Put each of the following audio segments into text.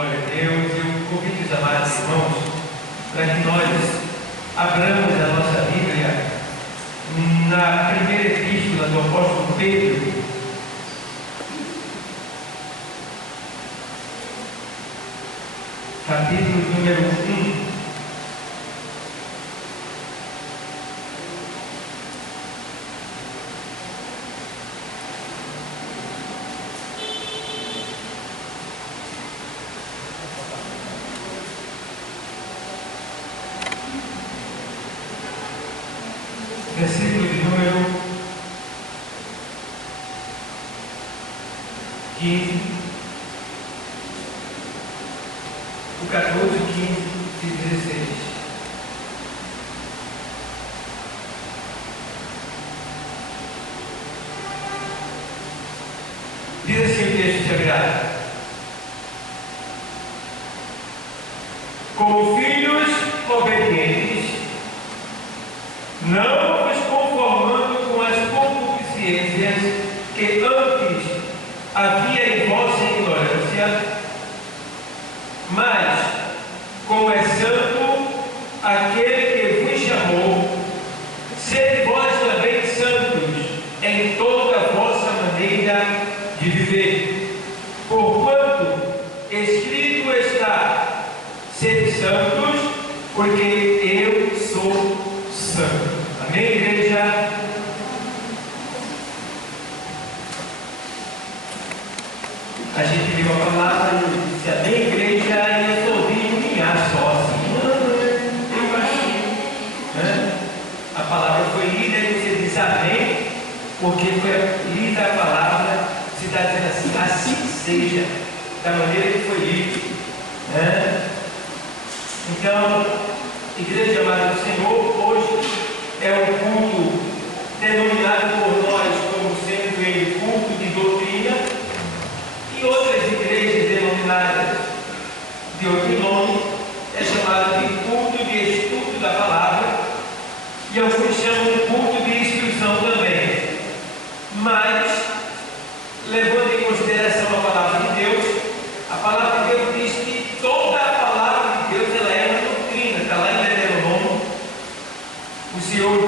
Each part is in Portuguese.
Glória a Deus. Eu convido os amados irmãos para que nós abramos a nossa Bíblia na primeira epístola do apóstolo Pedro, capítulo número 1. Versículo de número 15, o 14, 15 e 16. Diz assim o texto sagrado: como filhos obedientes, não vos conformando com as concupiscências que antes havia em vossa ignorância, mas, como é santo aquele que vos chamou, sede vós também santos em toda a vossa maneira de viver. Porquanto escrito está: sede santos, porque eu sou santo. Amém, igreja? A gente viu a palavra e disse amém, igreja, e eu estou ouvindo minha só assim. Eu achei. A palavra foi lida e você diz amém, porque foi lida a palavra, você está dizendo assim, assim seja, da maneira que foi lida. Então, igreja amada do Senhor, hoje é um culto denominado por nós como sendo ele culto de doutrina, e outras igrejas denominadas de outro nome é chamado de culto de estudo da palavra, e alguns chamam de culto de instrução também. Mas, levando em consideração a palavra de Deus, a palavra de Deus diz que toda a palavra de Deus ela é uma doutrina. Está lá em Deuteronômio. O Senhor,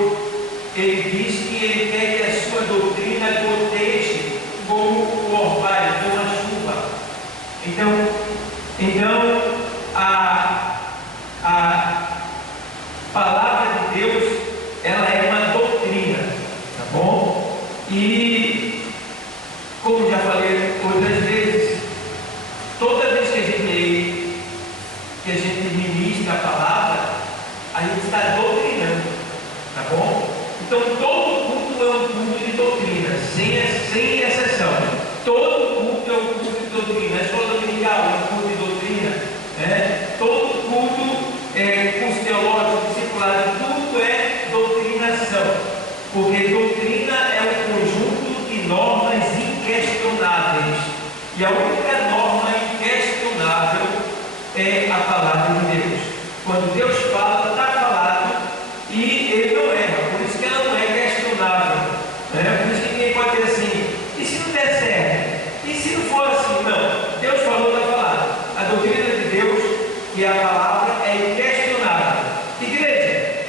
Ele diz que Ele quer que a sua doutrina goteje como o orvalho, como a chuva. Então a palavra de Deus, ela é uma doutrina, tá bom? E, como já falei outras vezes, toda vez que a gente ministra a palavra, a gente está doutrinando, tá bom? Então todo culto é um culto de doutrina, sem exceção. Todo culto é um culto de doutrina. A escola dominical é um culto de doutrina, todo culto curso teológico, discipulado, tudo é doutrinação, porque doutrina é um conjunto de normas inquestionáveis, e a única norma inquestionável é a palavra de Deus. Quando Deus fala, está falado, e Ele não erra, por isso que ela não é questionável. Por isso que ninguém pode dizer assim, e se não der certo? E se não for assim? Não, Deus falou, está falado. A doutrina de Deus, que é a palavra, é inquestionável. Igreja,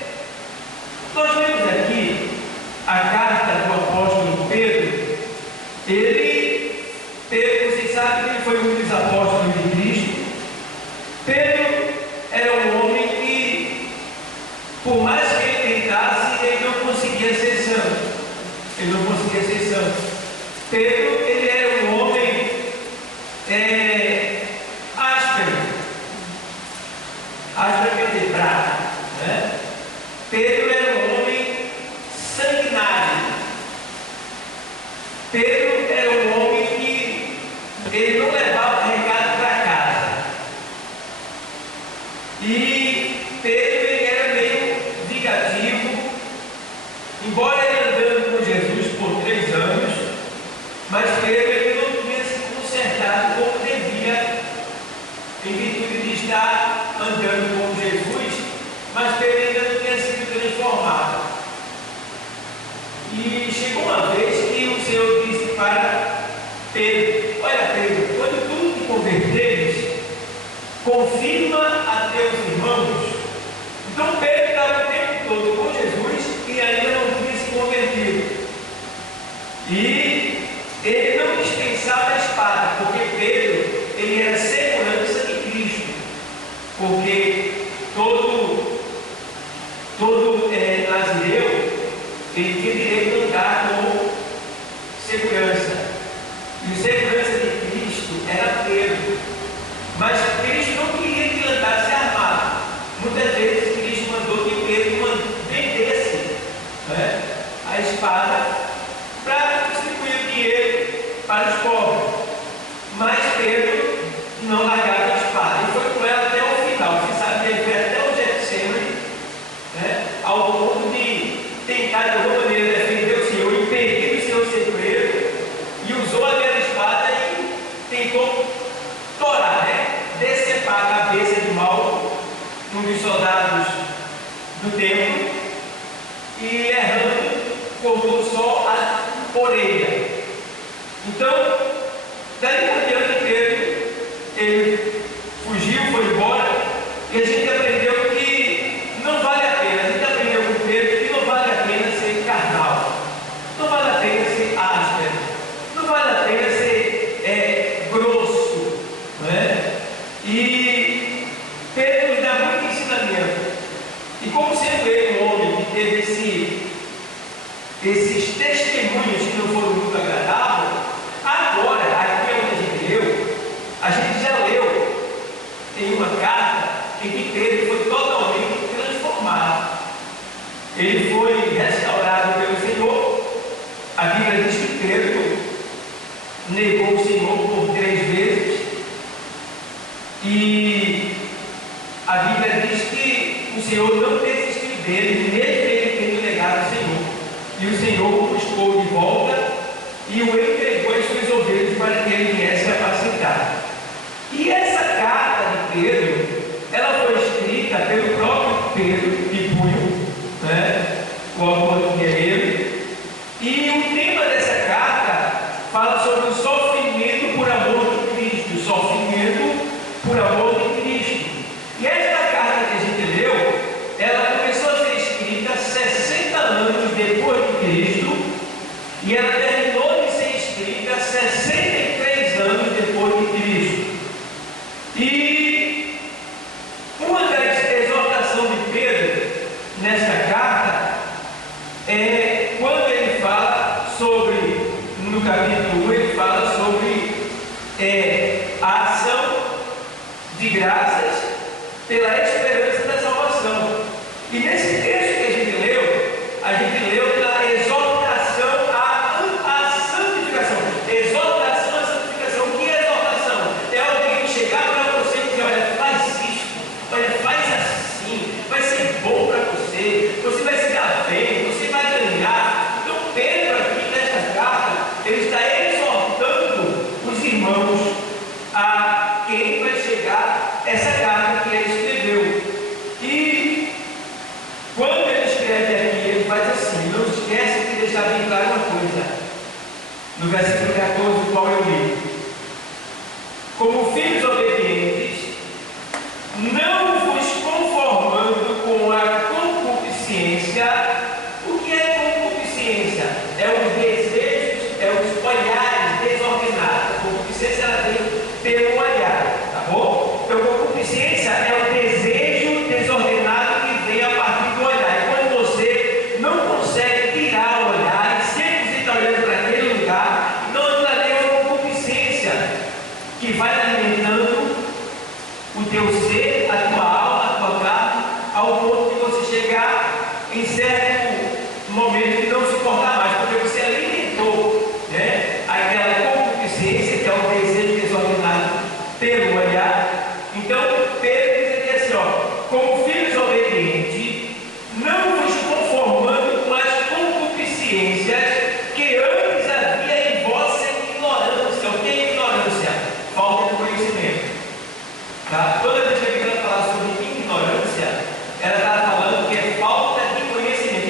nós vemos aqui a carta do apóstolo Pedro. Pedro, vocês sabem que ele foi um dos apóstolos de Cristo. Pedro era um homem que, por mais que ele tentasse, ele não conseguia ser santo. Pedro, ele era um homem áspero quer dizer bravo, Pedro era um homem sanguinário. Pedro era um homem que ele não levava recado para casa. E Pedro, ele era meio vingativo, embora ele andando com Jesus por 3 anos, mas Pedro, ele não tinha se consertado como devia, em virtude de estar andando com Jesus, mas Pedro ainda não tinha sido transformado. E chegou uma vez que o Senhor disse para Pedro: olha, Pedro, quando tu te converteres, confirma a teus irmãos. Então Pedro estava o tempo todo com Jesus e ainda não tinha se convertido. E ele não dispensava a espada, porque Pedro, ele era segurança de Cristo. Porque todo nazireu, ele tinha direito a andar com segurança. E o segurança de Cristo era Pedro. Mas Cristo não queria que ele andasse armado. Muitas vezes Cristo mandou que Pedro vendesse, né, a espada para distribuir o dinheiro para os pobres. Mas Pedro não largava a espada. E foi com ela até o final. Você sabe que ele foi até o Getsemane, né, ao ponto de tentar de alguma maneira defender o Senhor, impedir o Senhor ser preso, e usou aquela espada e tentou torar, né, decepar a cabeça de Malco, um dos soldados do templo, e errando, cortou só a orelha. Então, daí por diante, Pedro, ele fugiu, foi embora, e a gente aprendeu que não vale a pena. A gente aprendeu com Pedro que não vale a pena ser carnal, não vale a pena ser áspero, não vale a pena ser grosso, não é? E Pedro nos dá muito ensinamento. E como sendo ele um homem que teve esses testemunhos que não foram muito agradáveis, agora, aqui onde a gente leu, a gente já leu em uma carta em que Pedro foi totalmente transformado. Ele foi restaurado pelo Senhor. A Bíblia diz que Pedro negou o Senhor por 3 vezes. E a Bíblia diz que o Senhor não desistiu dele, mesmo ele tendo negado o Senhor. E o Senhor o buscou de volta e o entregou as suas ovelhas para que ele viesse apacentar. E essa carta de Pedro, ela foi escrita pelo próprio Pedro de punho, né? O autor que é ele. E o tema dessa carta fala sobre o sofrimento por amor de Cristo, o sofrimento por amor de Cristo. E esta carta que a gente leu, ela começou a ser escrita 60 anos depois de Cristo, e ela terminou de ser escrita 63 anos depois de Cristo. E uma das exortações de Pedro nesta carta é quando ele fala sobre, no capítulo 1, ele fala sobre a ação de graças pela esperança da salvação. E nesse texto que a gente leu da exortação à santificação. Exortação à santificação. O que é exortação? É alguém chegar para você e dizer: olha, faz isso, olha, faz assim, vai ser bom para você, você vai se dar bem, você vai ganhar. Então Pedro aqui nesta carta, ele está exortando os irmãos a quem vai chegar essa carta que ele escreveu. E quando ele escreve aqui, ele faz assim: não esquece de deixar bem claro uma coisa, no versículo 14, qual eu li: como filhos obedientes, não vos conformando com a concupiscência. O que é concupiscência? É os desejos, é os olhares desordenados. A concupiscência, ela vem pelo olhar, tá bom? Então concupiscência é o desejo desordenado que vem a partir do olhar. E quando você não consegue tirar o olhar e sempre você está olhando para aquele lugar, então aquilo ali é uma concupiscência que vai alimentando o teu ser, a tua alma, a tua carne, ao ponto de você chegar em certo momento de não suportar mais, porque você alimentou, né, aquela concupiscência que é o desejo desordenado pelo olhar. Então Pedro diz aqui assim, ó: como filhos obedientes, não vos conformando com as concupiscências que antes havia em vossa ignorância. O que é ignorância? Falta de conhecimento, tá? Toda vez que a Bíblia fala sobre ignorância, ela está falando que é falta de conhecimento.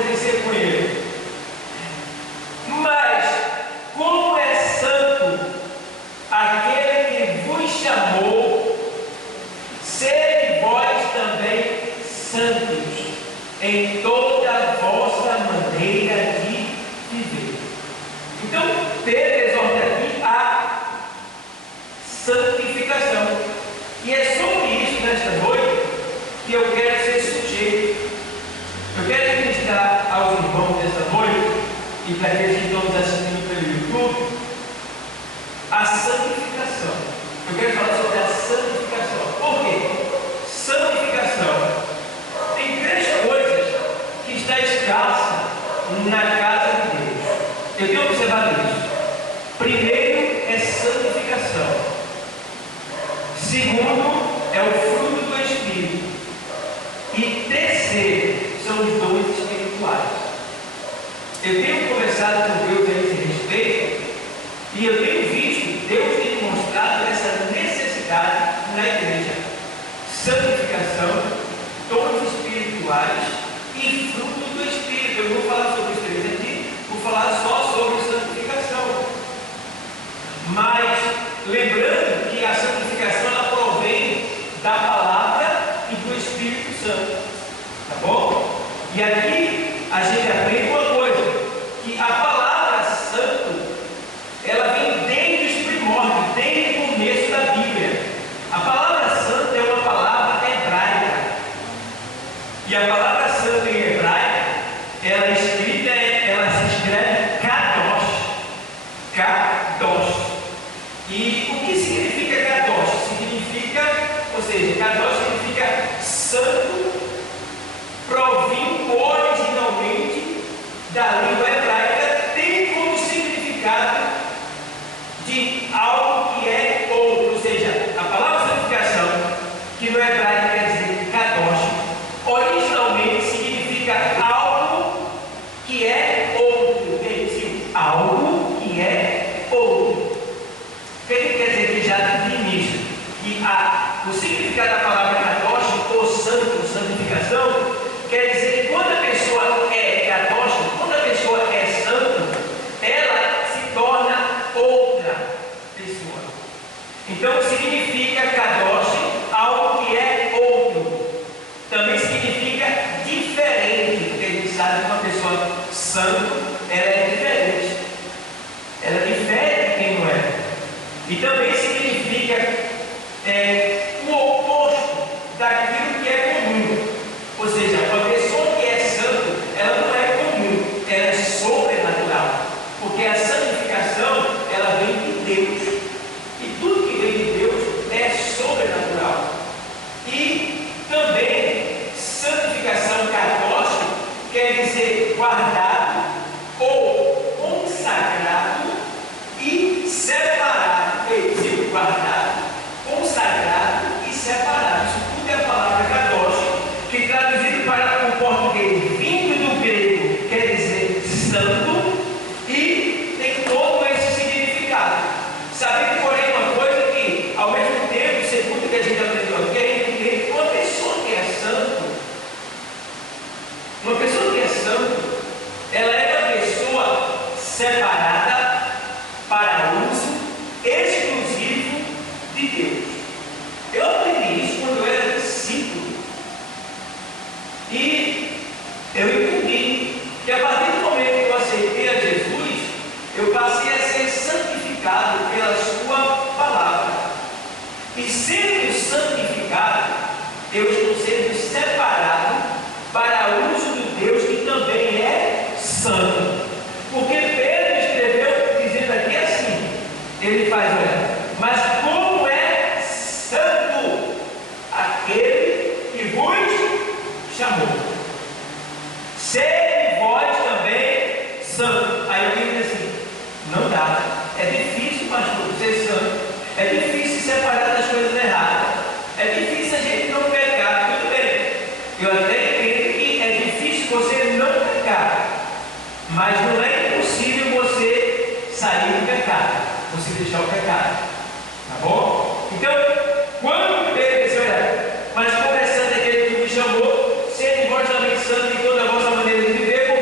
acontecer com ele. Mas, como é santo aquele que vos chamou, sede vós também santos em toda a vossa maneira de viver. Então, Pedro exorta aqui a santificação. E é sobre isso, nesta noite, que eu quero ser sujeito. Eu quero ministrar aos irmãos desta noite, e para aqueles que estão nos assistindo pelo YouTube, a santificação. Eu quero falar sobre a santificação. Por quê? Santificação. Tem três coisas que está escassa na casa de Deus. Eu tenho observado isso. Primeiro é santificação. Segundo é o fruto do Espírito. E terceiro são os dons espirituais. Eu tenho conversado com Deus a esse respeito e eu tenho visto Deus tem mostrado essa necessidade na igreja. Santificação, dons espirituais e fruto do Espírito. Eu vou falar sobre os três aqui, vou falar só sobre santificação. Mas lembrando que a santificação ela provém da palavra e do Espírito Santo. Tá bom? E aqui a gente aprende uma coisa, que a palavra santo, ela vem desde os primórdios, desde o começo da Bíblia. A palavra santo é uma palavra hebraica. E a palavra santo em hebraico, ela se escreve kadosh. Kadosh. E o que significa kadosh? Kadosh significa santo, provindo originalmente da língua hebraica, tem como significado de algo que é outro. Ou seja, a palavra santificação, que no hebraico quer dizer kadosh, originalmente significa algo que é outro. Algo que é outro. O que ele quer dizer que já de início? Que o significado da palavra kadosh, ou santo, santificação, quer dizer que quando a pessoa é kadosh, quando a pessoa é santo, ela se torna outra pessoa. Então significa kadosh algo que é outro. Também significa diferente, porque a gente sabe que uma pessoa santa, ela é diferente. Ela difere de quem não é. E também significa o oposto daquilo que é comum. Ou seja, uma pessoa que é santo, ela não é comum, ela é sobrenatural. Porque a santificação, ela vem de Deus. E tudo que vem de Deus é sobrenatural. E também, santificação católica quer dizer guardado ou consagrado e separado. Guardado, consagrado e separado. Isso tudo é a palavra kadosh, que traduzido para o português vindo do grego quer dizer santo e tem todo esse significado. Sabendo, porém, uma coisa que, ao mesmo tempo, segundo que a gente aprendeu aqui, a gente entende que uma pessoa que é santo, ela é uma pessoa separada para uso exclusivo de Deus. Eu aprendi isso quando eu era discípulo. E eu entendi que a partir do momento que eu aceitei a Jesus, eu passei a ser santificado pela sua palavra. E sendo santificado, eu estou sendo separado para o uso do Deus que também é santo. Porque Pedro escreveu dizendo aqui assim, ele faz, olha, mas como é santo aquele que vos chamou, sede vós também santo. Aí eu digo assim, não dá, é difícil, pastor, ser santo, é difícil se separar das coisas erradas, é difícil a gente não pecar. Tudo bem, eu até entendo que é difícil você não pecar, mas não é impossível você sair do pecado, você deixar o pecado, tá bom? Então, quando Pedro disse, olha, mas como é santo aquele que me chamou, sede vós também santo em toda a vossa maneira de viver,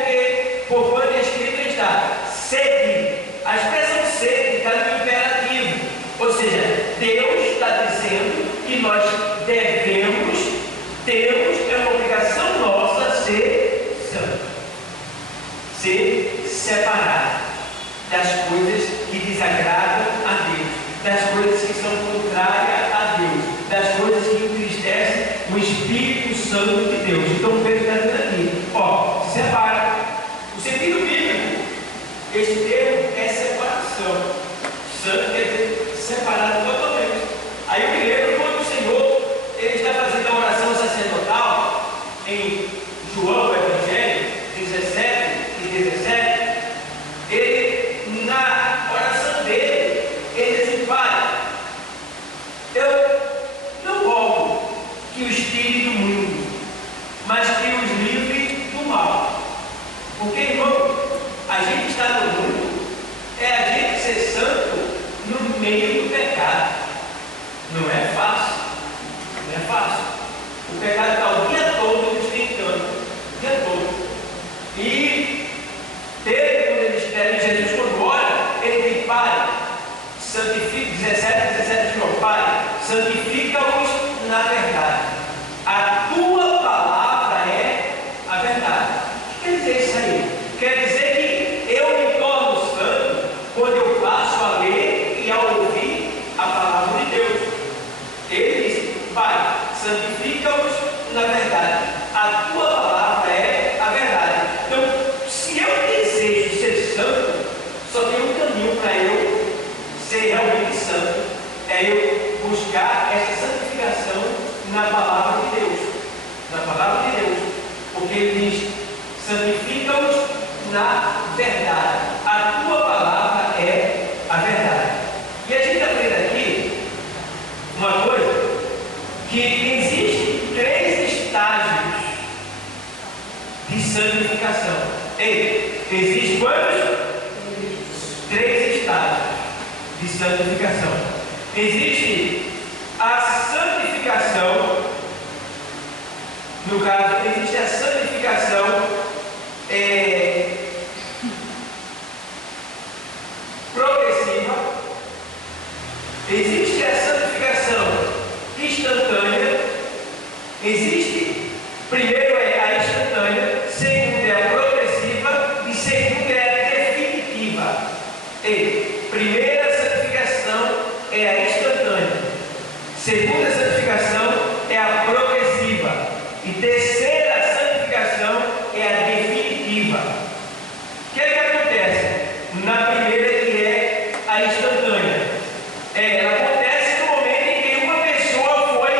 ser separado das coisas que desagradam a Deus, das coisas que são contrárias a Deus, das coisas que entristecem o Espírito Santo de Deus. Então o Pedro está dizendo aqui, ó, se separa. O sentido bíblico, esse termo é separação. Santo quer dizer separado totalmente. Aí eu me lembro quando o Senhor ele está fazendo a oração sacerdotal em João, o Evangelho 17 e 17, ele, na oração dele, ele diz assim: Pai, eu não rogo que os tire do mundo, mas que os livre do mal. Porque, irmão, a gente está no mundo, é a gente ser santo no meio do pecado. Não é fácil, não é fácil. O pecado está o dia todo nos tentando, o dia todo. E Pedro, quando ele espera Jesus, quando ora, ele diz: Pai, santifica, 17, diz: Pai, santifica-os na verdade. A tua palavra é a verdade. O que quer dizer isso aí? Quer dizer que eu me torno santo quando eu passo a ler e a ouvir a palavra de Deus. Ele diz: Pai, santifica-os na verdade. A tua palavra é a verdade. Então, se eu desejo ser santo, só tem um caminho para eu ser realmente santo: é eu buscar essa santificação na palavra de Deus. Na palavra de Deus. Porque ele diz: santifica-os na verdade. A tua palavra é a verdade. E a gente aprende aqui uma coisa, que existem 3 estágios de santificação. Ei, existem quantos? 3 estágios de santificação. Existe a santificação, no caso, existe a santificação progressiva, existe a santificação instantânea, existe, primeiro é a instantânea, segundo é a progressiva e segundo é a definitiva. Primeira santificação é a instantânea, segunda santificação é a progressiva e terceira santificação é a definitiva. O que é que acontece? Na primeira, que é a instantânea, ela acontece no momento em que uma pessoa foi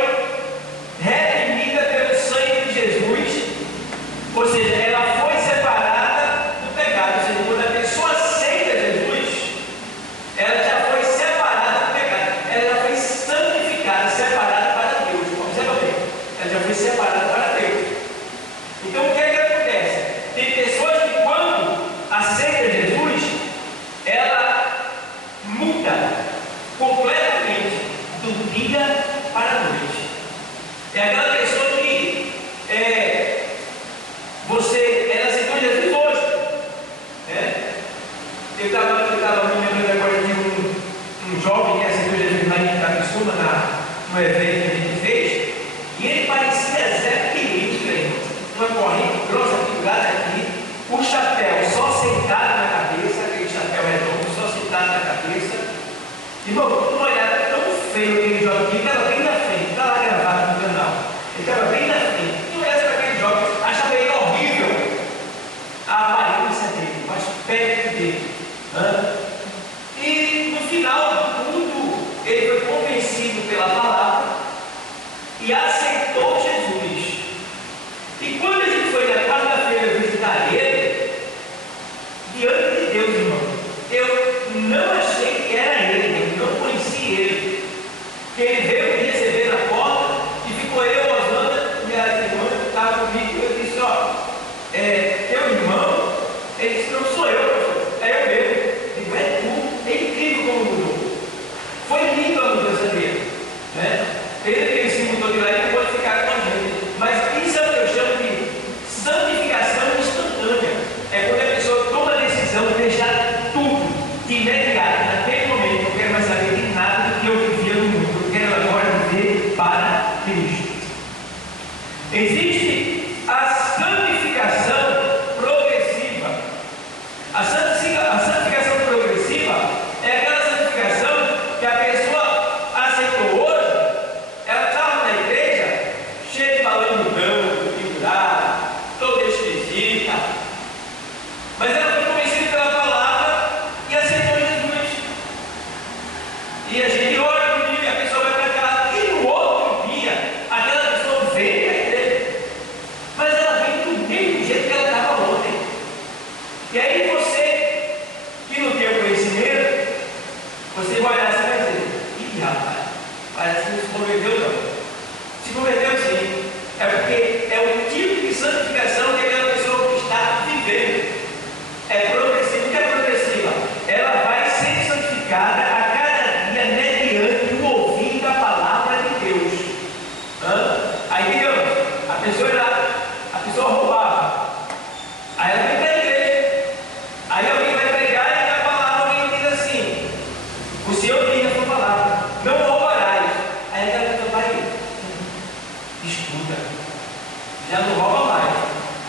redimida pelo sangue de Jesus, ou seja, ela foi separada do pecado. Ou seja, quando a pessoa aceita Jesus, ela já foi separada do pecado, ela já foi santificada, separada para Deus. Observa bem, ela já foi separada para Deus. Então o que é que acontece? Tem pessoas que, quando aceitam Jesus, ela muda completamente do dia para a noite. É aquela pessoa que ela aceitou Jesus hoje. Eu estava me lembrando agora de um jovem que aceitou Jesus lá em Itapissuma, no evento que a gente fez, e ele parecia Zé Pilintra, uma corrente grossa pendurada aqui, o chapéu só sentado na cabeça, aquele chapéu redondo, só sentado na cabeça. Irmão, uma olhada tão feio aquele jovem, ele estava bem na frente, está lá gravado no canal, ele estava bem na frente. E olhasse para aquele jovem, achava ele horrível, a aparência dele, o aspecto dele. E no final do culto, ele foi convencido pela palavra e aceitou Jesus. E quando a gente foi na quarta-feira visitar ele, diante de Deus, irmão, eu não achei que era ele, eu não conhecia ele. Porque ele veio me receber na porta e ficou eu, Osana e a irmã que estava comigo. Eu disse: ó, teu irmão? Ele disse: não sou eu, pastor, é eu mesmo. Eu digo: E aí você, que não tem o conhecimento, você vai olhar assim e vai dizer: ih, rapaz, parece que não se converteu não. Se converteu sim. É porque é o tipo de santificação que aquela pessoa está vivendo. É progressiva. O que é progressiva? Ela vai ser santificada a cada dia mediante o ouvir da palavra de Deus. Aí digamos, a pessoa roubava. Aí ela vem para a igreja. Aí alguém vai pregar e a palavra alguém diz assim: o Senhor diz a sua palavra, não roubarás. Aí aquela pessoa vai, escuta, já não rouba mais.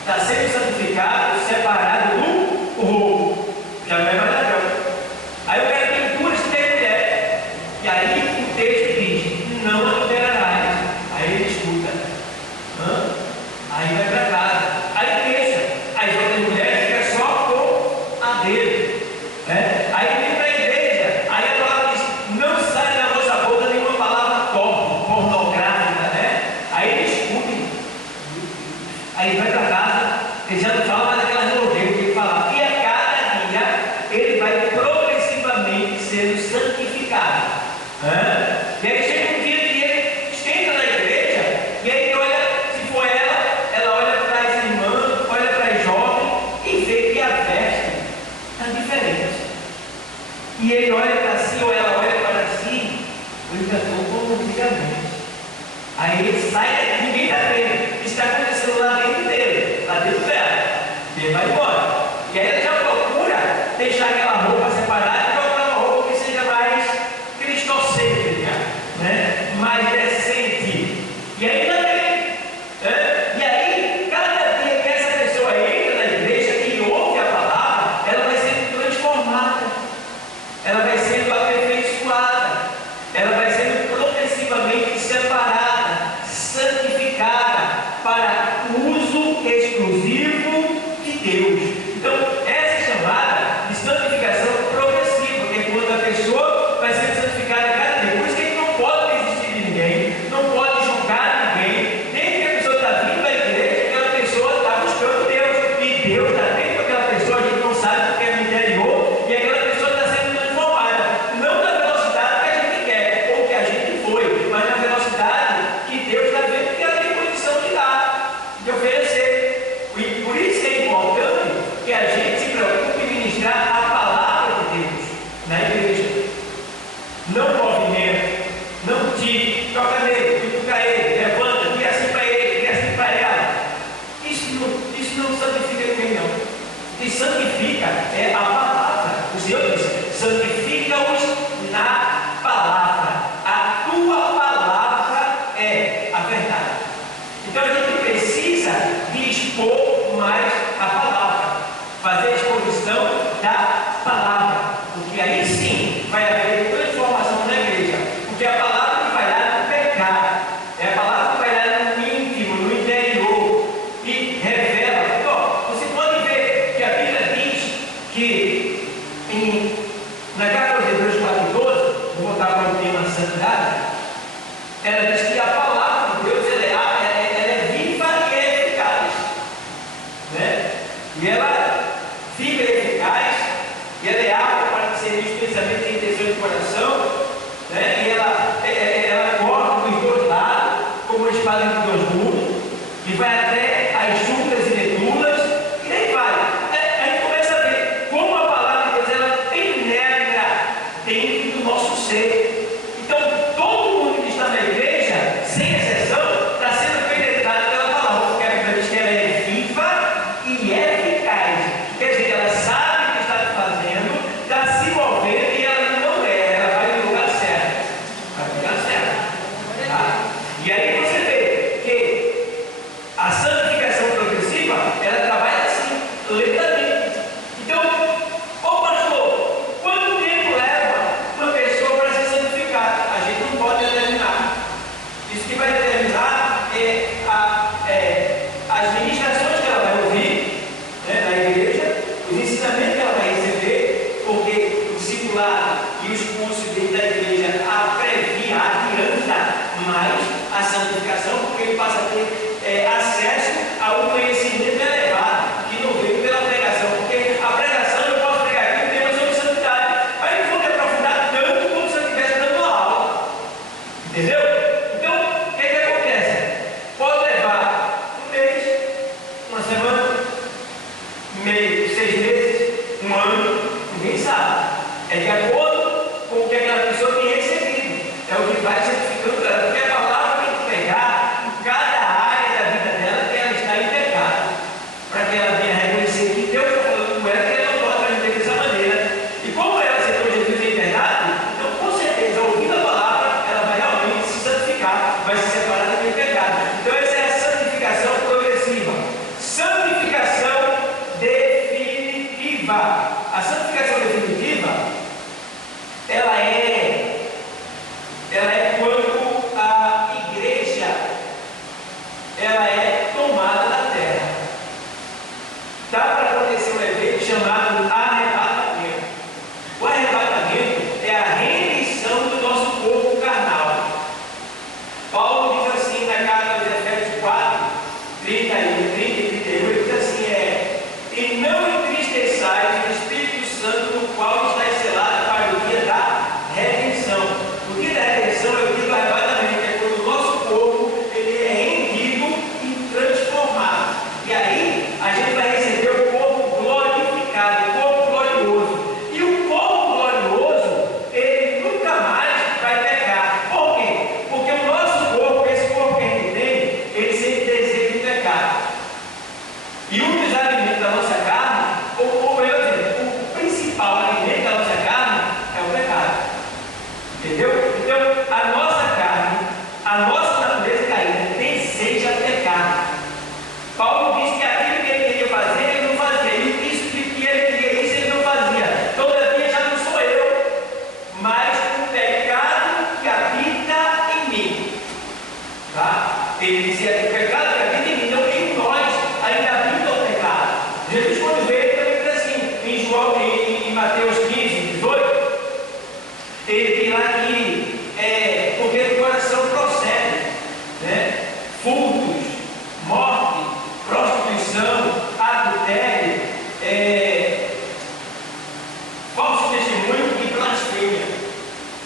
Está sendo santificado, separado do roubo. Já não é mais ladrão. Aí o cara tem duas, três mulheres. E aí o texto diz: não adulterarás. Aí ele escuta. Aí vai para casa. Aí deixa. Aí já tem mulher que fica só com a dele. Aí vem para a igreja. Aí a palavra diz: não sai da vossa boca nenhuma palavra pornográfica. Aí ele escuta. Aí vai para casa. Ele já não fala mais daquelas nojeiras que ele fala. E a cada dia ele vai progressivamente sendo santificado. E aí chega um dia que ele esquenta na igreja. E aí ele olha, se for ela olha para as irmãs, olha para as jovens e vê que a veste está diferente. E ele olha para si, ou ela olha para si, eu ainda estou como antigamente. Aí ele sai daqui, ninguém está vendo. Isso está acontecendo lá dentro dele, lá dentro dela. Ele vai embora. E aí ele já procura deixar aquela roupa separada e procurar uma roupa que seja mais cristocêntrica, mais decente. E aí não tem. E aí, cada dia que essa pessoa entra na igreja e ouve a palavra, ela vai sendo transformada, ela vai sendo aperfeiçoada, ela vai sendo progressivamente separada, santificada para uso exclusivo de Deus. Então, essa é chamada de santificação progressiva, que é quando a pessoa vai ser santificada a cada dia. Por isso que a gente não pode desistir de ninguém, não pode julgar ninguém. Desde que a pessoa está vindo à igreja, aquela pessoa está buscando Deus, e Deus está dentro daquela pessoa, a gente não sabe porque é no interior, e aquela pessoa está sendo transformada, não na velocidade que a gente quer, ou que a gente foi, mas na velocidade que Deus está vendo que ela tem condição de dar, de oferecer. E por isso que é importante que a gente se preocupe em ministrar a palavra de Deus na igreja. Não movimento, não tire, toca nele, cutuca ele, levanta, diga assim para ele, diga assim para ela. Isso não santifica ninguém, não. O que santifica é a palavra. O Senhor diz: santifica-os na palavra. A tua palavra é a verdade. Então a gente precisa de expor mais a palavra, fazer a exposição da palavra, porque aí sim vai haver transformação na igreja, porque a palavra que vai lá no pecado, é a palavra que vai lá no íntimo, no interior, e revela. Você pode ver que a Bíblia diz que na carta de Hebreus 4:12, vou voltar para o tema santidade, ela diz que a palavra de Deus ela é viva e é eficaz, e ela viva e eficaz, e ela é apta para discernir os pensamentos e intenções do coração, e ela corta dos dois lados, como uma espada de dois gumes, e vai até as juntas e medulas, e aí vai. A gente começa a ver como a palavra de Deus ela penetra dentro do nosso ser. Então, todo mundo que está na igreja sabe. É de acordo com o que aquela pessoa tem recebido. É o que vai santificando ela. Porque a palavra tem que pegar em cada área da vida dela que ela está em pecado. Para que ela venha reconhecer que Deus está falando com ela, que ela não pode viver dessa maneira. E como ela aceitou Jesus em verdade, então com certeza, ouvindo a palavra, ela vai realmente se santificar, vai se separar daquele pecado. Então essa é a santificação progressiva. Santificação definitiva. A santificação definitiva, ela é quando a igreja ela é tomada da terra. Dá para acontecer um evento chamado arrebatamento. O arrebatamento é a rendição do nosso corpo carnal. Paulo diz assim na carta aos Efésios 4, 30 e 38, diz assim, e não entristeçais o Espírito Santo, no qual está selado para o dia da redenção. O dia da redenção é o dia do arrebatamento, é quando o nosso corpo ele é rendido e transformado. E aí a gente vai receber o corpo glorificado, o corpo glorioso. E o corpo glorioso, ele nunca mais vai pecar. Por quê? Porque o nosso corpo, esse corpo que a gente tem, ele sempre deseja o pecado. E um dos alimentos da nossa carne, ou eu dizer, o principal alimento da nossa carne é o pecado. Entendeu? Então, a nossa carne, a nossa natureza caída, deseja pecar. Paulo diz que aquilo que ele queria fazer, ele não fazia. E isso que ele queria, isso ele não fazia. Todavia já não sou eu, mas o pecado que habita em mim. Tá? Ele dizia que o pecado que habita em mim, então em nós ainda habita o pecado. Jesus, quando veio, também diz assim, em João, em Mateus 15, 18, ele diz lá que porque do coração procede, né? Furtos, morte, prostituição, adultério, falso testemunho e blasfêmia.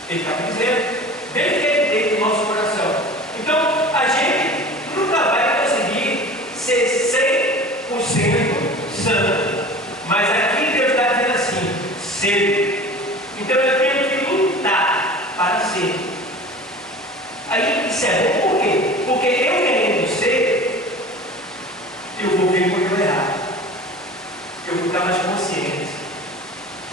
Ele está dizendo, desde que ele tem no nosso coração. Então, a gente nunca vai conseguir ser 100% santo. Mas aqui Deus está dizendo assim, ser. Então eu tenho que lutar para ser. Aí isso é bom por quê? Porque eu querendo ser, eu vou ver quando eu errar. Eu vou estar mais consciente.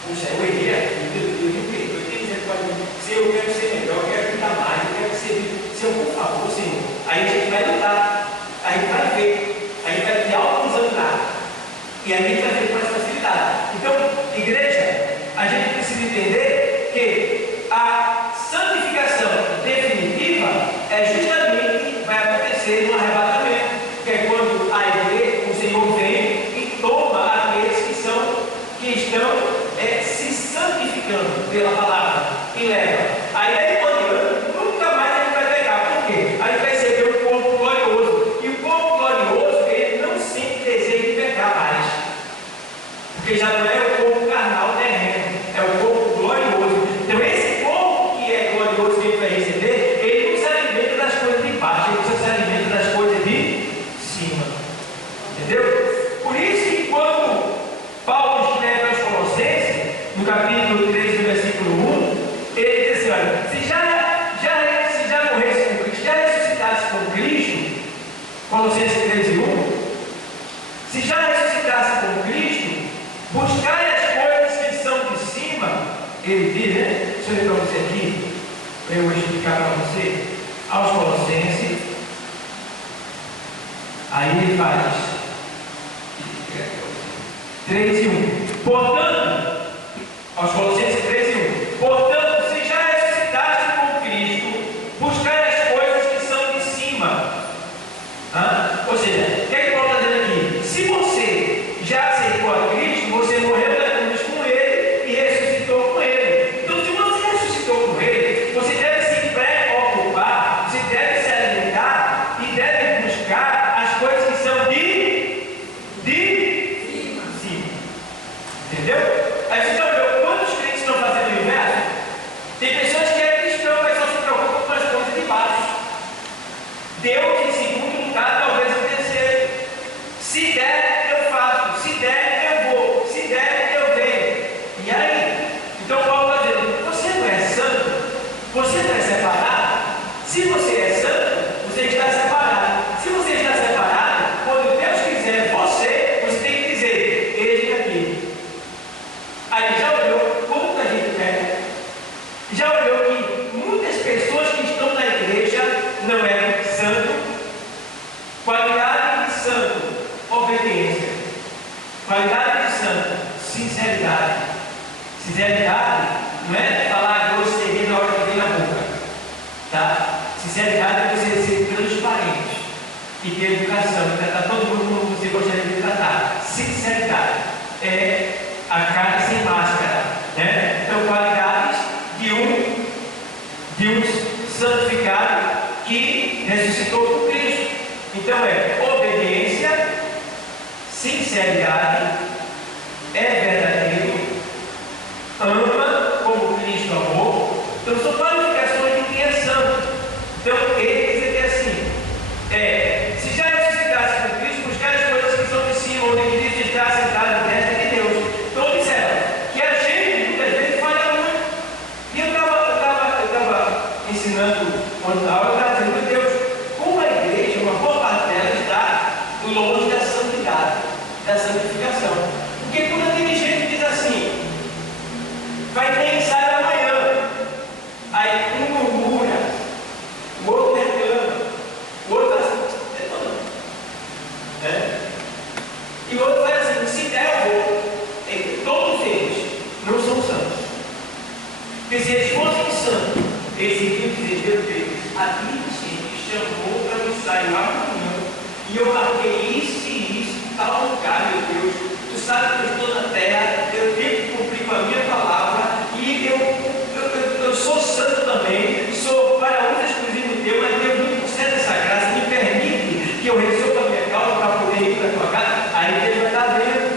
Puxa, eu errei aqui, eu tenho misericórdia de mim. Se eu quero ser melhor, eu quero lutar mais, eu quero ser. Se eu, por favor, Senhor, aí a gente vai lutar, a gente vai ver, a gente vai ter autoexaminar. E aí a gente vai ver com mais facilidade. Então, igreja, a gente precisa entender que a santificação definitiva é justamente vai acontecer no arrebatamento, que é quando a igreja, o Senhor vem e toma aqueles que estão se santificando pela palavra e leva. Aí quando nunca mais a gente vai pegar. Por quê? A gente vai receber o corpo glorioso. E o corpo glorioso, ele não sempre deseja de pecar mais. Porque já não é o corpo carnal terreno, é o corpo glorioso. Então esse corpo que é glorioso que a gente vai receber, ele não se alimenta das coisas de baixo, ele se alimenta das coisas de cima. Entendeu? Por isso que quando Paulo escreve aos Colossenses, no capítulo 3, no versículo 1, ele diz assim, olha, se já morresse com Cristo, já ressuscitasse com Cristo, Colossenses 13, 1, se já ressuscitasse com Cristo, buscai as coisas que são de cima, ele diz, né? Deixa eu ler para você aqui, para eu explicar para você, aos Colossenses, aí ele faz 3 e 1, portanto, aos Colossenses 13, 1, portanto, se já ressuscitaste com Cristo, buscai as coisas que são de cima. Ou seja, o que é que Paulo está dizendo aqui? Se você já aceitou a Cristo, você morreu na cruz com Ele e ressuscitou com Ele. Então, se você ressuscitou com Ele, você deve se preocupar, você deve se alimentar e deve buscar as coisas que são de cima. Entendeu? Aí você já viu quantos crentes estão fazendo o inverso? Tem pessoas que é cristão, mas só se preocupam com as coisas de baixo. Deus em segundo lugar, talvez em terceiro. Se der, eu faço. Se der, eu vou. Se der, eu venho. E aí? sinceridade. Sinceridade não é falar grosseria na hora que vem na boca, tá? Sinceridade é você ser transparente e ter educação, e tratar todo mundo como você gostaria de tratar. Sinceridade é a cara sem máscara, né? Então, qualidades de um santificado que ressuscitou com Cristo. Então, obediência, sinceridade, é verdadeiro, ama como Cristo amou. Então, são qualificações de quem é santo. Então, ele diz aqui assim: se já ressuscitasse com Cristo, buscar as coisas que são de cima, onde Cristo está sentado à destra de Deus. Então, disseram que a gente muitas vezes falha muito. E eu estava ensinando uma aula, eu estava dizendo: meu Deus, como a igreja, uma boa parte dela está longe da santidade, da santificação. Porque quando aquele gente diz assim, vai ter ensaio amanhã, aí um murmura, o outro reclama, o outro e o outro faz assim: se der eu vou. Todos eles não são santos. Porque se eles fossem santos, eles iriam dizer: meu Deus, a Bíblia me chamou para o ensaio amanhã, e eu marquei isso e isso, tal lugar, meu Deus. Tu sabe que eu estou na terra, eu tenho que cumprir com a minha palavra, e eu sou santo também, sou para uso exclusivo teu, mas Deus me concede essa graça, me permite que eu resolva a minha causa para poder ir para a tua casa. Aí Deus vai estar vendo,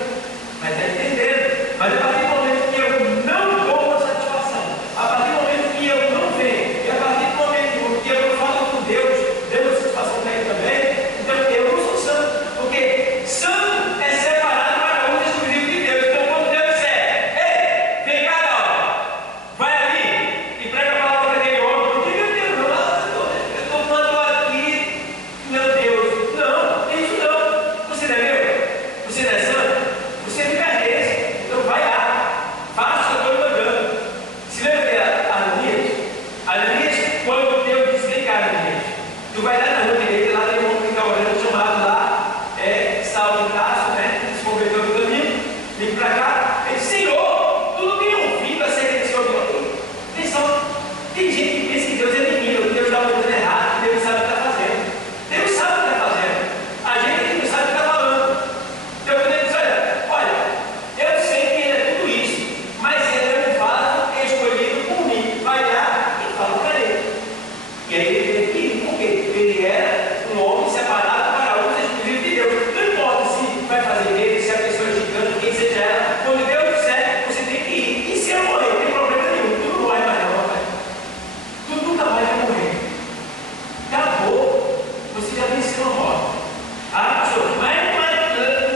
vai estar entendendo. Mas a partir do momento que eu não dou uma satisfação, a partir do momento que eu não venho, e a partir do momento que eu não falo com Deus, deu uma satisfação para ele também, então eu não sou santo, porque santo é separado para uso exclusivo de Deus. Então, quando Deus disser: ei, vem cá, não, vai ali e prega a palavra para aquele homem, porque meu Deus, eu estou falando aqui, meu Deus, não, isso não, você não é meu, você não é santo, você fica desse, então vai lá, faça o que eu estou mandando. Se lembra de Ananias, quando Deus disse: vem cá, Ananias, tu vai lá na rua direita, lá tem um homem que está orando, chamado lá, Saulo de Tarso, né, se converteu no caminho, vem para cá. Ele disse: Senhor, tu não tem ouvido acerca desse homem aqui? Atenção, tem gente que pensa que Deus é menino, que Deus está mandando errado, que Deus sabe o que está fazendo. Deus sabe o que está fazendo, a gente não sabe o que está falando. Então, quando ele diz: olha, eu sei que ele é tudo isso, mas ele é um vaso escolhido por mim, vai lá e fala para ele. E aí ele teve que ir, porque ele era um homem separado para uso exclusivo de Deus. Não importa se vai fazer dele, se a pessoa é gigante, quem seja ela, quando Deus disser, você tem que ir. E se eu morrer, não tem problema nenhum, tu não morre mais não, rapaz. Tu nunca mais vai morrer. Acabou. Você já venceu a morte. Ah, pastor, mas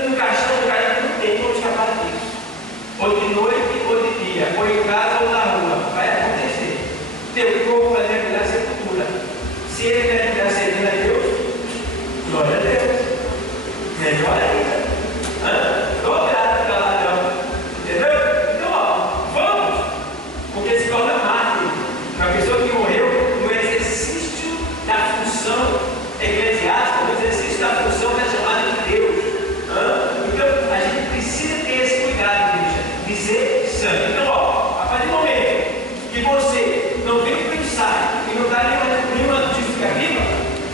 no caixão do cara não tem como escapar disso. Ou de noite ou de dia, ou em casa ou na rua. Vai acontecer. Teu corpo vai mergulhar a sepultura. Se ele mergulhar servindo a Deus, glória a Deus. Melhor ainda. Estou grato pela ladrão. Entendeu? Então, vamos. Porque se torna mártir. Uma pessoa que morreu no exercício da função eclesiástica, no exercício da função da chamada de Deus. Então, a gente precisa ter esse cuidado, de ser santo. Então, a partir do momento que você não vem pensar e não dá nenhuma justificativa,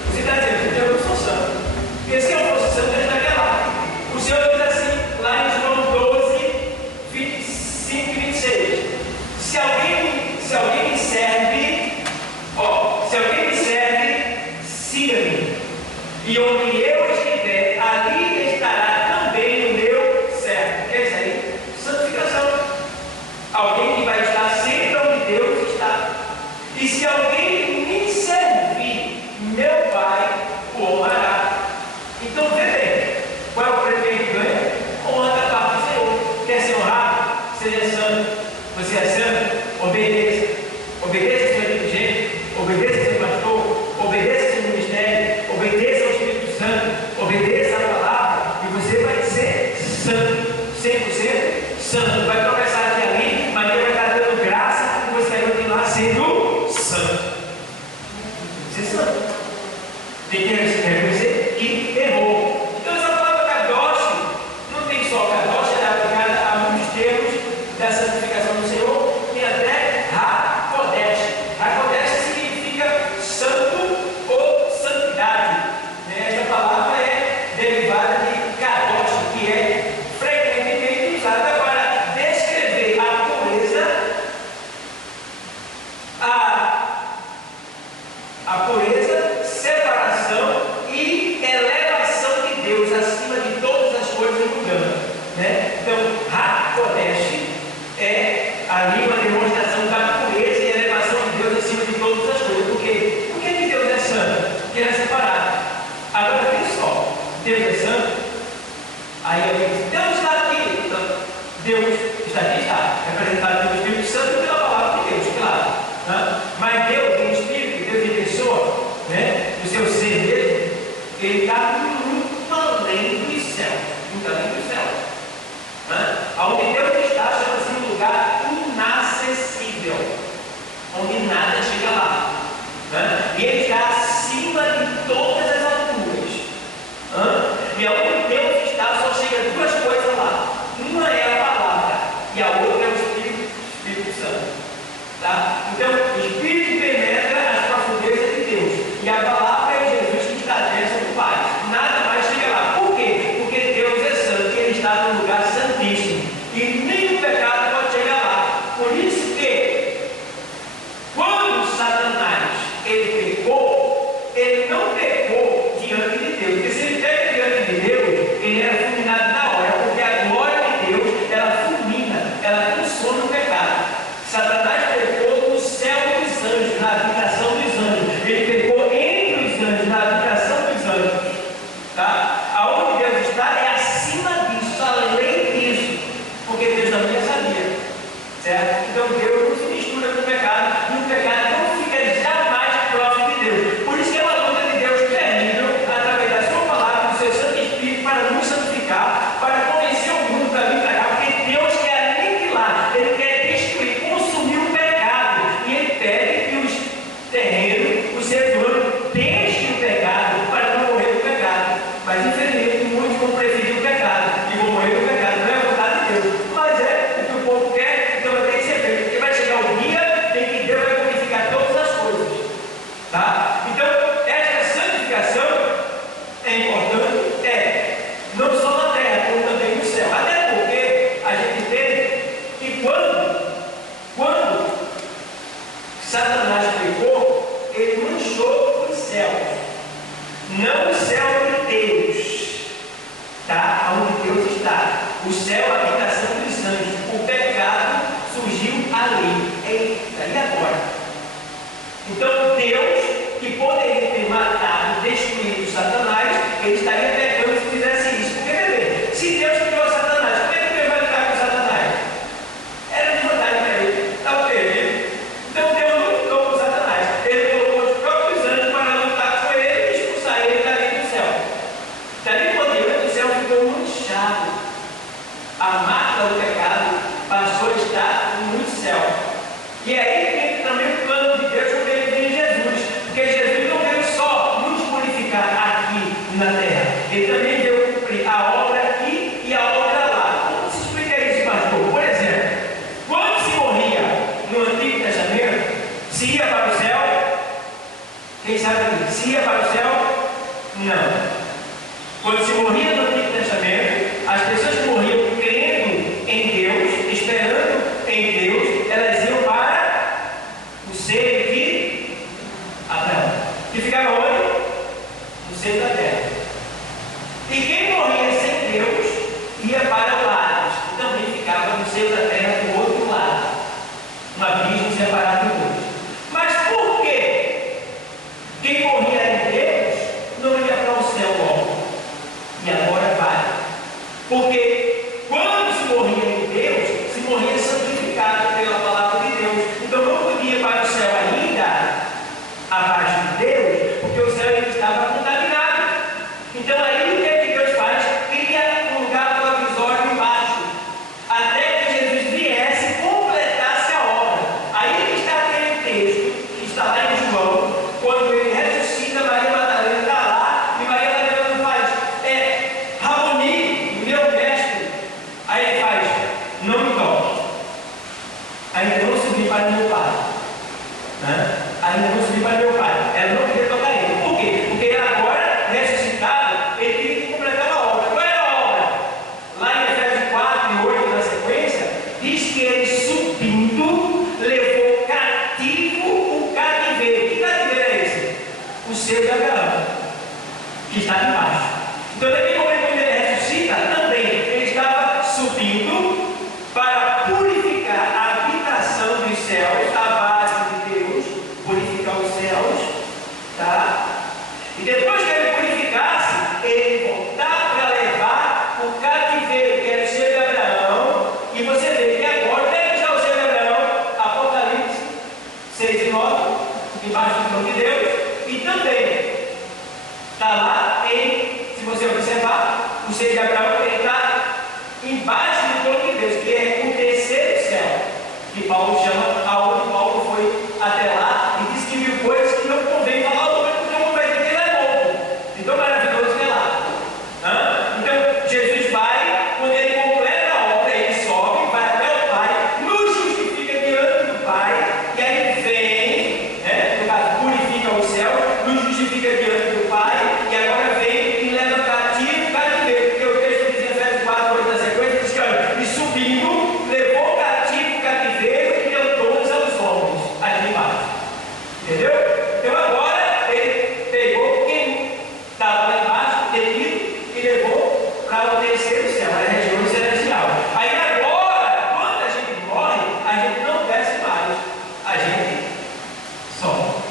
você está dizendo: eu não sou santo. Porque se eu fosse santo, eu estaria lá. O Senhor diz assim, lá em João 12, 25 e 26: se alguém me serve, se alguém me serve, siga-me. E onde eu estiver, ali estará também o meu servo. É isso aí, santificação. Alguém que vai estar sempre onde Deus está. E se alguém me servir, meu Pai o honrará. Então, vê bem, qual é o prêmio que ganha? Honra da parte do Senhor. Quer ser honrado? Seja santo. Você é santo? Obedeça. Obedeça ao seu dirigente, obedeça ao seu pastor, obedeça ao seu ministério, obedeça ao Espírito Santo, obedeça à palavra, e você vai ser santo, 100% santo. Vai tropeçar aqui e ali, mas Deus vai estar dando graça e você vai continuar sendo santo. Ser santo. Tem que reconhecer que errou. Então, essa palavra kadosh não tem só kadosh, ela é aplicada a muitos termos. da santificação do Senhor, tem até Hakodesh. Hakodesh significa santo ou santidade. Esta palavra é derivada de Kadosh, que é frequentemente usada para descrever a pureza, separação e elevação de Deus acima de todas as coisas mundanas. Então, Hakodesh é ali uma demonstração da pureza e elevação de Deus acima de todas as coisas. Por quê? Por que Deus é santo? Porque ele é separado. Agora, pensa só, Deus é santo. Aí alguém diz, Deus está aqui. Então, Deus está aqui, está representado pelo Espírito Santo e pela palavra de Deus, claro. Mas Deus em Espírito, Deus em pessoa, o seu ser mesmo, ele está muito além dos céus. Muito além dos céus. Onde Deus está, chama-se um lugar inacessível, onde nada chega lá. E ele está acima de todas as alturas. E onde Deus está, só chega duas coisas lá. Uma é a palavra e a outra é o Espírito Santo. Então, o Espírito penetra as profundezas de Deus. E a palavra é Jesus que está dentro do Pai. Nada mais chega lá. Por quê? Porque Deus é santo e ele está no lugar santíssimo. E nenhum pecado pode chegar lá. Por isso que, quando Satanás ele pecou, ele não pecou diante de Deus. Porque se ele peca diante de Deus, ele era fulminado na hora. Porque a glória de Deus, ela fulmina, ela consome o pecado. Satanás pecou no céu dos anjos, na habitação dos anjos. Ele pecou entre os anjos, na habitação dos anjos. Aonde Deus está é acima disso, além disso. Porque Deus também sabia. Certo? Então Deus não se mistura com o pecado. E o pecado não fica jamais próximo de Deus. Por isso que é uma luta de Deus terrível, através da sua palavra, do seu Santo Espírito, para nos santificar, para convencer o mundo para vir para cá. Porque Deus quer aniquilar, Ele quer destruir, consumir o pecado. E Ele pede que os terrenos, os seres humanos, deixem o pecado para não morrer do pecado. Mas infelizmente muitos vão preferir o pecado e vão morrer do pecado. Não é a vontade de Deus, mas é o que o povo quer, então vai ter que ser feito. Porque vai chegar o dia em que Deus vai purificar todas as coisas. Então, esta santificação é importante, não só na terra, como também no céu. Até porque a gente entende que quando Satanás pecou, ele manchou os céus, não o céu de Deus, onde Deus está. O céu é a habitação dos anjos. O pecado surgiu ali. Eita, e agora? Então Deus, que poderia ter matado, destruído Satanás, ele estaria pecando se fizesse isso. Porque, bebê, se Deus criou Satanás, como é que Deus vai lutar com Satanás? Era desvantagem para ele, estava perdido. Então Deus não lutou com Satanás. Ele colocou os próprios anjos para lutar com ele e expulsar ele dali do céu. Dali por diante o céu ficou manchado. A marca do pecado passou a estar no céu. E aí tem também o plano de Deus quando ele veio em Jesus. Porque Jesus não veio só nos purificar aqui na terra. Ele também veio cumprir a obra aqui e a obra lá. Como se explica isso, pastor? Por exemplo, quando se morria no Antigo Testamento, se ia para o céu? Quem sabe aqui? Se ia para o céu? Não. Quando se morria no Antigo Testamento, as pessoas que morriam crendo em Deus, esperando em Deus, elas iam para para meu pai. Né? Ainda não subi para meu pai. Ela não queria tocar ele. Por quê? Porque ele agora, ressuscitado, ele tinha que completar a obra. Qual era a obra? Lá em Efésios 4 e 8, na sequência, diz que ele subindo, levou cativo o cativeiro. Que cativeiro é esse? O seu de Abraão, que está embaixo. Então, naquele momento, quando ele ressuscita, também ele estava subindo para purificar a habitação dos céus, a base de Deus, purificar os céus, tá? E depois que ele purificasse, ele voltar para levar o cativeiro, que era o seu de Abraão. E você vê que agora, onde é que está o seu de Abraão? Apocalipse 6 e 9, embaixo do trono de Deus. E também está lá se você observar, o seu de Abraão, ele está embaixo do trono de Deus, que é o terceiro céu, que Paulo chama, aonde Paulo foi até lá e disse que viu coisas que não convém falar hoje, porque não vai ver que ele é novo. Então, maravilhoso que é lá. Então, Jesus vai, quando ele completa a obra, ele sobe, vai até o Pai, nos justifica diante do Pai, e aí vem, no caso, purifica o céu, nos justifica diante do Pai, e agora vem e leva cativo o cativeiro, porque o texto diz em Efésios 4, 8 na sequência, diz que, olha, e subindo, levou cativo o cativeiro e deu todos aos homens, aqui embaixo. Entendeu? Então agora ele pegou quem estava lá embaixo, detido, e levou para o terceiro céu, a região celestial. Aí agora, quando a gente morre, a gente não desce mais, a gente sobe.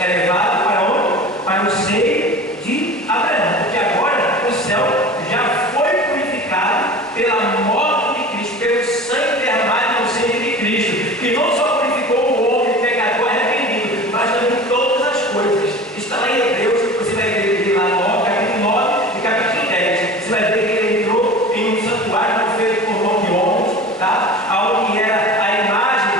É levado para onde? Para o seio de Abraão, porque agora o céu já foi purificado pela morte de Cristo, pelo sangue derramado no sangue de Cristo, que não só purificou o homem pecador arrependido, mas também todas as coisas. Está lá em Hebreus, você vai ver lá no capítulo 9 e capítulo 10. Você vai ver que ele entrou em um santuário feito por mão de homens, tá? Onde era a imagem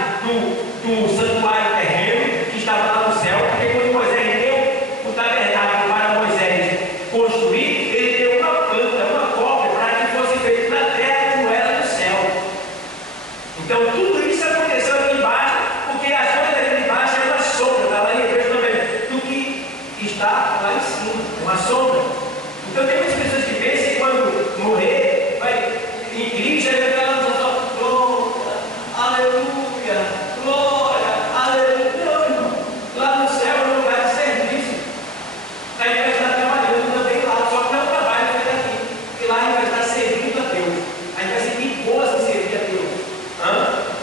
do santuário terreno que estava lá no céu, porque quando Moisés deu o tabernáculo para Moisés construir, ele deu uma planta, uma cópia, para que fosse feito na terra como era no céu. Então tudo isso aconteceu aqui embaixo, porque as coisas aqui embaixo é uma sombra, está lá em Hebreus também, do que está lá em cima, é uma sombra. Então tem muitas pessoas que pensam que quando morrer, vai em Cristo, vai ficar lá só, glória, aleluia, glória, aleluia. Não, irmão, lá no céu é um lugar de serviço. Aí vai estar trabalhando também lá, só que não trabalha feito aqui, porque lá a gente vai estar servindo a Deus, a gente vai sentir boas em servir a Deus.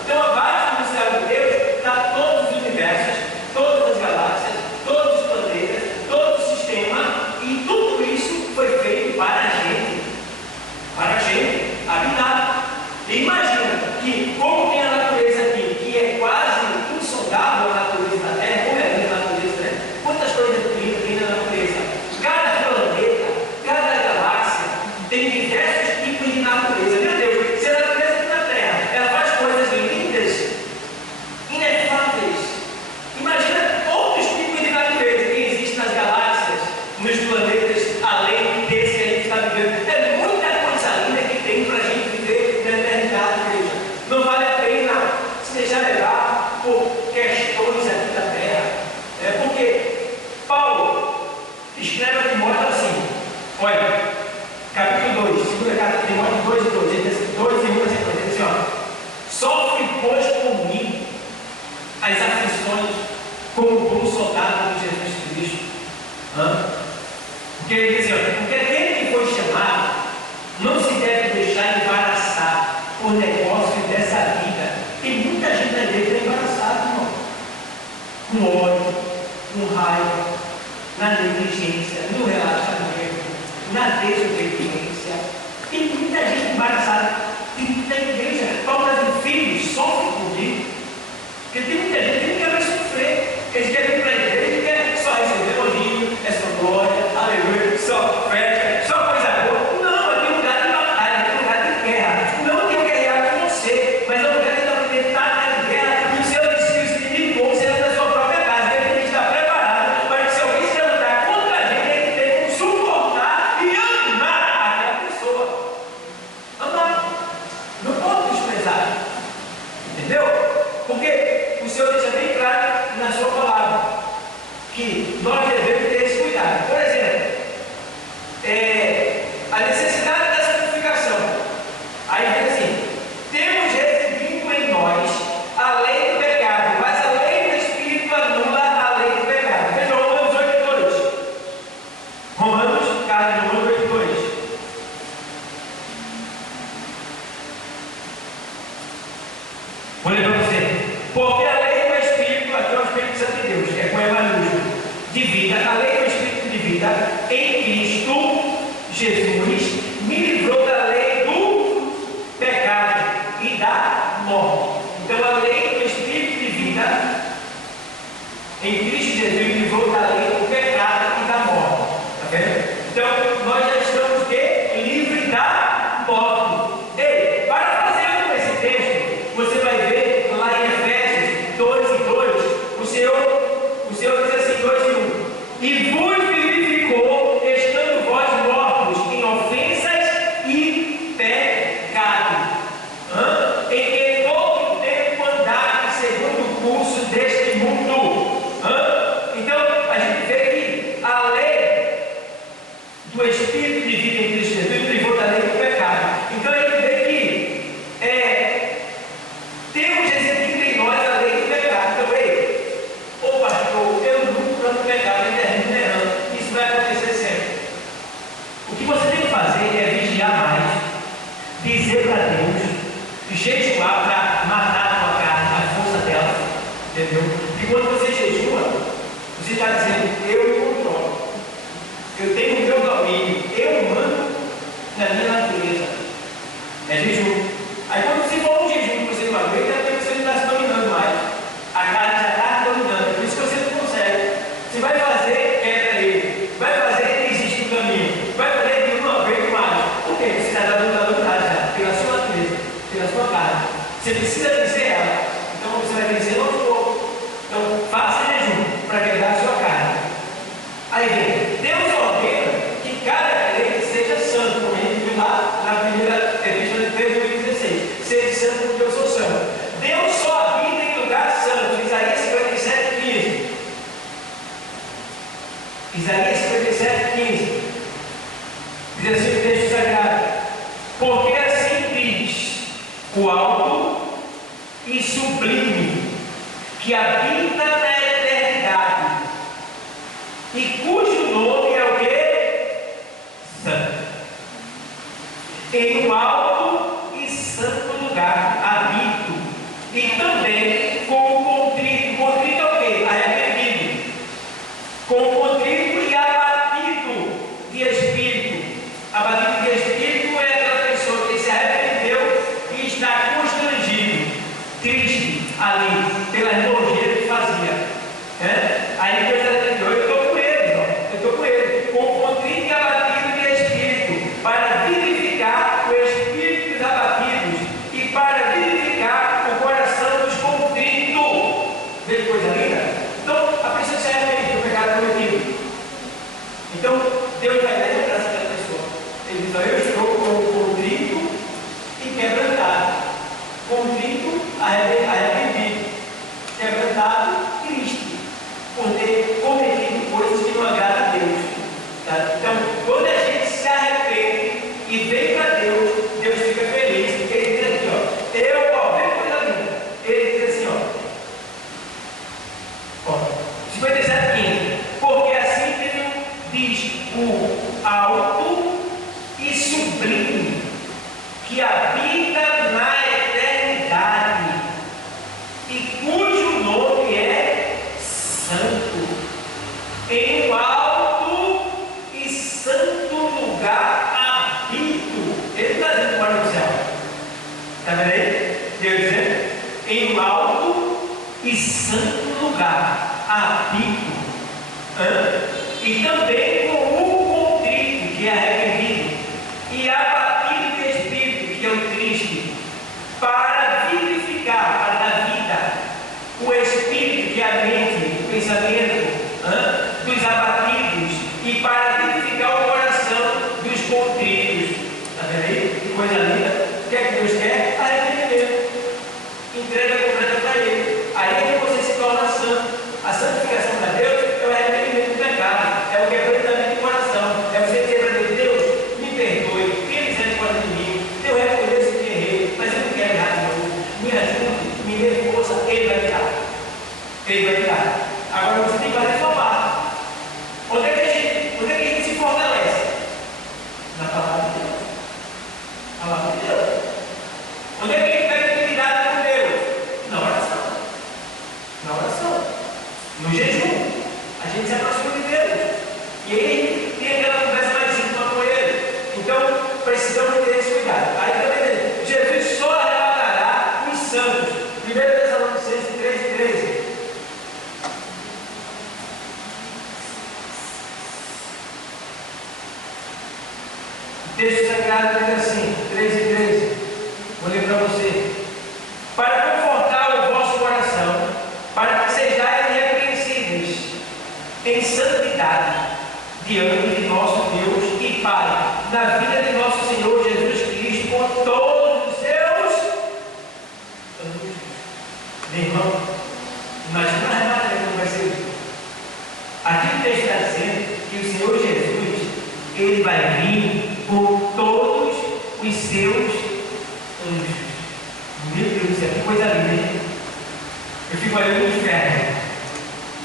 Então, abaixo do céu de Deus está todos os universos, todas as galáxias, todos os planetas, todo o sistema, e tudo isso foi feito para a gente habitar. E imagina que, como tem a natureza aqui, que é quase insondável a natureza da Terra, como é a natureza, né? Quantas coisas bonitas tem na natureza? Cada planeta, cada galáxia tem diversos tipos de natureza. Meu Deus, se a natureza aqui na Terra ela faz coisas lindas, inefáveis, imagina outros tipos de natureza que existem nas galáxias, nos planetas, além desse que a gente está vivendo. É muita coisa linda que tem para a gente viver na eternidade, igreja. Não vale a pena se deixar levar por questões aqui da Terra. Porque Paulo escreve a Timóteo assim, olha, capítulo 2, 2 carta de Timóteo 2 e 2, ele diz assim, 2 e 1, ele diz assim, ó, sofre, pois, comigo as aflições como bom soldado de Jesus Cristo. Porque ele diz assim, porque aquele que foi chamado não se deve deixar embaraçar por negócios dessa vida. Tem muita gente na igreja embaraçada, irmão, com ódio, com raiva, na negligência, no relaxamento, na desobediência. Tem muita gente embaraçada. Tem muita igreja. Paulo diz assim, filhos, sofre comigo. Porque tem muita gente que não quer mais sofrer. Eles querem ir para a igreja e querem só receber elogio, essa glória, aleluia, só Vou ler para você. Porque a lei do Espírito, aqui é o Espírito Santo de Deus, é com E maiúsculo, de vida, a lei do Espírito de vida em Cristo Jesus me livrou da lei do pecado e da morte. Então a lei do Espírito de vida em Cristo Jesus me livrou da lei do pecado e da morte. Está vendo? Então nós já estamos livres da morte. Ei, para fazer esse texto, você vai ver lá em Efésios 2:2, o Senhor diz assim, 2:1, e vos vivificou, estando vós mortos em ofensas e pecado, em que todo o tempo andaste segundo o curso deste mundo. Então a gente vê que a lei do Espírito de vida em Cristo Jesus livrou da lei do pecado. Então a gente vê que temos exercido em nós a lei do pecado. Então, ô pastor, eu nunca no pecado e termino errando. Isso vai acontecer sempre. O que você tem que fazer é vigiar mais, dizer para Deus, jejuar para matar a tua carne, a força dela, entendeu? E quando você jejua, você está dizendo, eu me controlo, eu tenho o meu domínio, eu mando na minha natureza. É jejum. Aí quando você for um jejum que você não aguenta, é porque você não está se dominando mais. A carne já está dominando, por isso que você não consegue. Você vai fazer, quebra ele. Vai fazer, desiste do caminho. Vai fazer, eu não aguento mais. Por quê? Você está dominado já, pela sua natureza, pela sua carne. Você precisa vencer ela. Então você vai vencer aos poucos. Então faça jejum para quebrar a sua carne. Aí vem, Deus ordena que cada crente seja santo, como a gente viu lá na primeira epístola de Pedro 16. Seja santo porque eu sou santo. Deus só habita em lugar santo. Isaías 57:15. Isaías 57:15. Diz assim o texto sagrado: porque assim diz o alto e sublime, que habita na eternidade, e cujo nome é o quê? Santo. Em um alto e santo lugar habito, e também com o contrito. Contrito é o quê? Arrependido. Com o contrito e abatido de espírito. Abatido de espírito é aquela pessoa que se arrependeu e está constrangido, triste ali, pelas nojeiras que fazia. Aí Deus está dizendo, eu estou com eles, eu estou com eles, com o contrito e abatido de espírito, para vivificar o espírito dos abatidos e para vivificar o coração dos contritos. Vê que coisa linda? Então, a pessoa se arrepende do pecado cometido. Então, Deus vai dar para essa pessoa. Ele diz, eu estou com o contrito e quebrantado. Contrito, arrependido. Quebrantado, triste, por ter cometido coisas que não agradam a Deus. Tá? Então, quando a gente se arrepende e vem para Deus, Deus fica feliz, porque Ele diz aqui, vê coisa linda. Ele diz assim, 57:15, porque assim diz o alto e sublime, que habita na eternidade, e cujo nome é Santo. Em um alto e santo lugar habito. Ele está dizendo para o céu. Está vendo aí? Deus dizendo, em um alto e santo lugar habito. E também com o contrito, que é arrependido, e abatido de espírito, que é o triste, para vivificar, para dar vida, o espírito, que é a mente, o pensamento dos abatidos, e para vivificar o coração dos contritos. Está vendo aí? Que coisa linda. O que é que Deus quer? Arrependimento. Entrega completa para Ele. Aí você se torna santo. A santificação de Deus é o arrependimento do pecado, é o quebrantamento do Meu irmão, imagina a maravilha como vai ser. Aqui o texto está dizendo que o Senhor Jesus, Ele vai vir por todos os seus anjos. Meu Deus do céu, que coisa linda, hein? Eu fico olhando o inferno,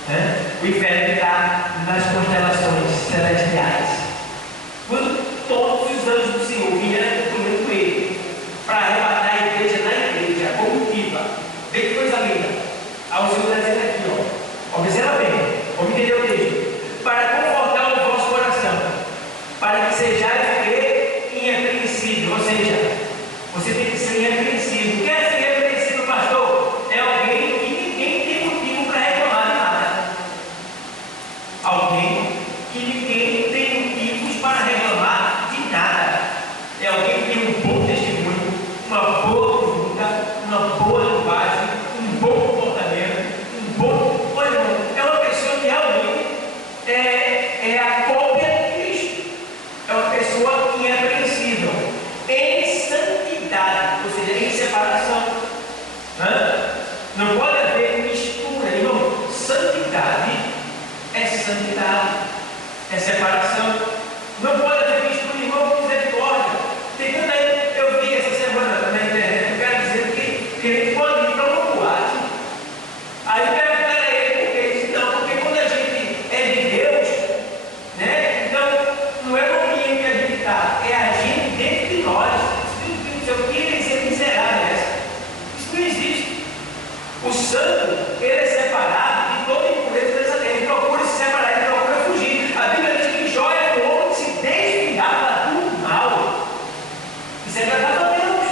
né? O inferno que está nas constelações celestiais. Quando todos os anjos do Senhor vieram acompanhando Ele para arrebatar a igreja na igreja, como viva. Vê que coisa linda. Aí o Senhor está dizendo aqui, ó. Observa bem, vamos entender o texto. Para confortar o vosso coração, para que sejais irrepreensível, ou seja, você tem que ser irrepreensível. Quer ser irrepreensível, pastor? É alguém que ninguém tem motivo para reclamar de nada. Alguém que ninguém tem motivos para reclamar de nada. É alguém que tem um bom testemunho, uma boa conduta, uma boa linguagem, um bom comportamento, um bom. Olha, irmão, é uma pessoa que realmente é a cópia de Cristo. É uma pessoa irrepreensível, em santidade, ou seja, em separação. Não pode haver mistura, irmão. Santidade é santidade, é separação. Não pode haver mistura, irmão, com misericórdia. Tem tanta aí, eu vi essa semana na internet, eu quero dizer que ele pode ir para uma boate. Aí perguntaram a ele por que ele disse, não, porque quando a gente é de Deus, né? Então não é o caminho que a gente está, é a gente dentro de nós. Eu queria dizer miserável essa. Isso não existe. O santo, ele é separado de toda impureza dessa terra. Ele procura se separar, ele procura fugir. A Bíblia diz que joia do homem se desviar para tudo mal. Isso é agradável a Deus.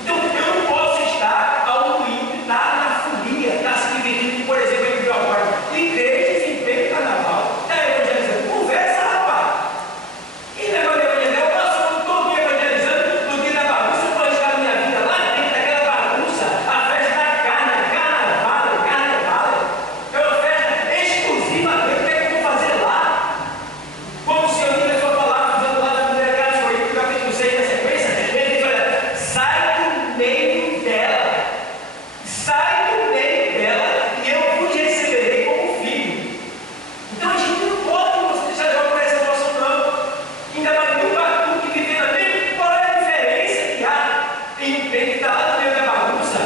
Então eu não posso estar ao ímpio, estar na folia, estar se divertindo, por exemplo, ele viu agora. Igrejas em pleno carnaval, está evangelizando. Conversa, rapaz. E negócio de evangelizar, eu passo todo dia evangelizando no dia da bagunça, eu vou arriscar a minha vida lá dentro daquela bagunça, a festa da carne, carnaval. É uma festa exclusiva dele, o que é que eu vou fazer lá? Quando o Senhor diz a sua palavra, usando lá da primeira carta, no capítulo 6 da sequência, ele diz, olha, sai do meio dela, e eu vos receberei como filho. Então a gente não pode você deixar jogar por essa emoção, não. Ainda mais no barulho que vive na Bíblia, qual é a diferença que há em um crente que está lá no meio da bagunça?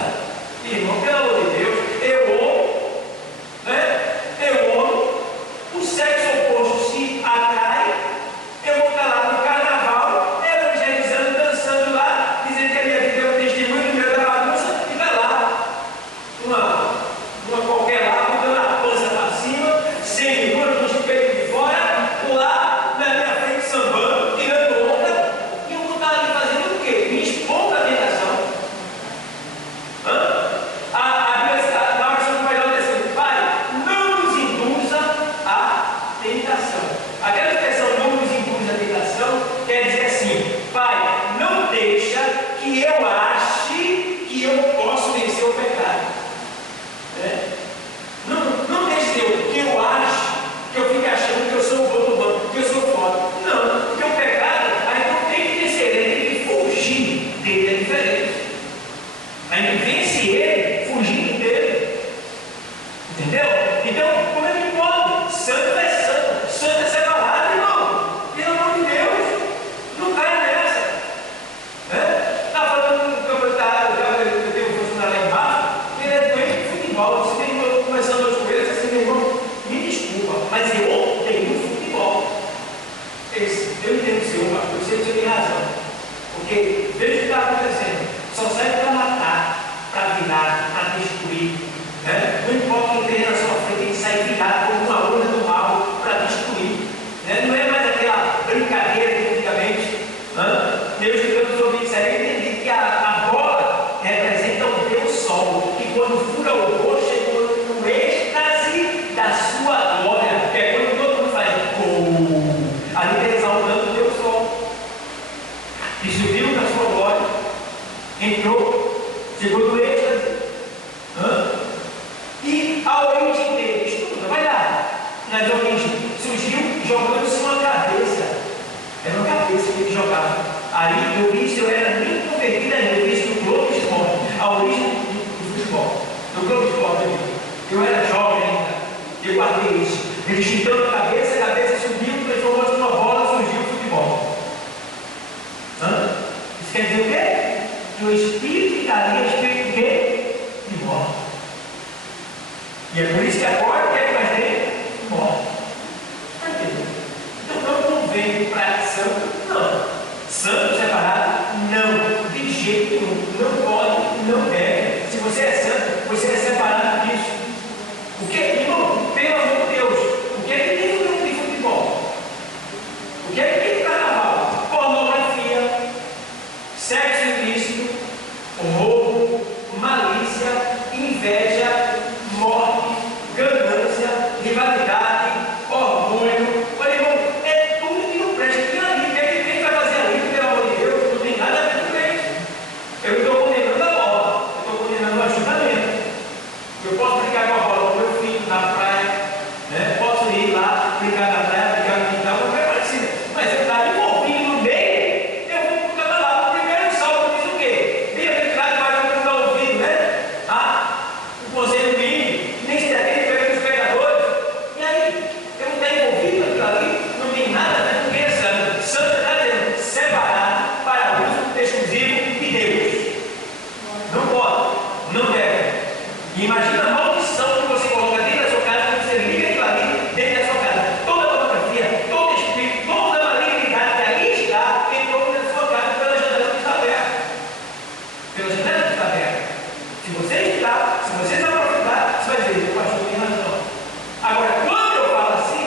Irmão, pelo amor de Deus, eu amo, né? Eu amo, o sexo oposto se atrai, eu vou estar lá no carnaval, evangelizando, dançando lá, dizendo que a minha vida é um testemunho no meio da bagunça, e vai lá, uma qualquer lá, botando a pança para cima, sem lua, com os peitos de fora, lá na minha frente sambando, tirando onda, e eu vou estar ali fazendo o quê? Me expondo à tentação. A Bíblia, na oração do Pai Nosso, diz assim, Pai, não nos induza à tentação. Aquela expressão não nos induz à tentação quer dizer assim, Pai, não deixa que eu ache que eu posso vencer o pecado. Não deixe que eu ache, que eu fique achando que eu sou bom do banco, que eu sou foda. Não, porque o pecado, a gente não tem que vencer ele, tem que fugir dele, é diferente. A gente vence ele fugindo dele. Entendeu? Então, como é que pode? Santo é santo, santo é separado, irmão. Pelo amor de Deus, não cai nessa. Está falando do campeonato, eu tenho um funcionário lá embaixo, ele é doente de futebol. Você tem que começar dois coelhos, assim, meu irmão, me desculpa, mas eu odeio futebol. Eu entendo o seu, pastor, eu sei que você tem razão. Porque veja o que está acontecendo. Só serve para matar, para virar, para destruir. Não importa quem esteja na sua frente, tem que sair virado como uma onda do mal para destruir. Não é mais aquela brincadeira de antigamente. Deus que Deus ouviu isso aí, eu entendi que a bola representa o Deus Sol, que quando fura o gol, chegou no êxtase da sua glória, que é quando todo mundo faz gol. Ali está exaltando o Deus Sol, que subiu da sua glória, entrou, chegou no êxtase. E a origem dele, estuda, vai lá. Nas origens, surgiu jogando-se uma cabeça. Era uma cabeça que ele jogava. Aí eu vi se eu era nem convertido ainda, eu vi se o globo esporte. A origem futebol, no clube de futebol também. Eu era jovem ainda, eu guardei isso. Ele chutando a cabeça subiu, transformou-se numa bola, surgiu o futebol. Isso quer dizer o quê? Que o espírito que está ali é o espírito quê? De morte. E é por isso que agora o que é que nós temos? Morte. Então não veio para santo, não. Santo separado, não. De jeito nenhum. Não pode, não deve. Se você é santo, você é separado disso. O que é que, irmão? Pelo amor de Deus, o que é que tem no grupo de futebol? O que é que tem no carnaval? Pornografia, sexo ilícito, roubo, malícia, inveja, morte, ganância, rivalidade, orgulho. Olha, irmão, é tudo que não presta. Quem ali, quem vai fazer ali, pelo amor de Deus, não tem nada a ver com crente. Eu não estou condenando a bola, eu estou condenando o ajuntamento. Eu posso brincar com a bola com meu filho na praia, né? Posso ir lá, brincar na praia, brincar no quintal, não é parecido. Mas eu estar envolvido no meio, eu vou para o lá. O primeiro salto diz o quê? Vem aquele cara que vai para o ouvido, né? O conselho mínimo, nem se atende para os pecadores. E aí, eu não estou envolvido naquilo ali, não tem nada a ver com quem é santo. Santo está dizendo separado para uso exclusivo de Deus. Não pode, não deve. E imagina a maldição que você coloca dentro da sua casa, quando você liga aquilo ali dentro da sua casa. Toda pornografia, todo espírito, toda malignidade que ali está, entrou dentro da sua casa pela janela que está aberta. Pela janela que está aberta. Se você estudar, se você se aprofundar, você vai dizer, o pastor tem razão. Agora, quando eu falo assim,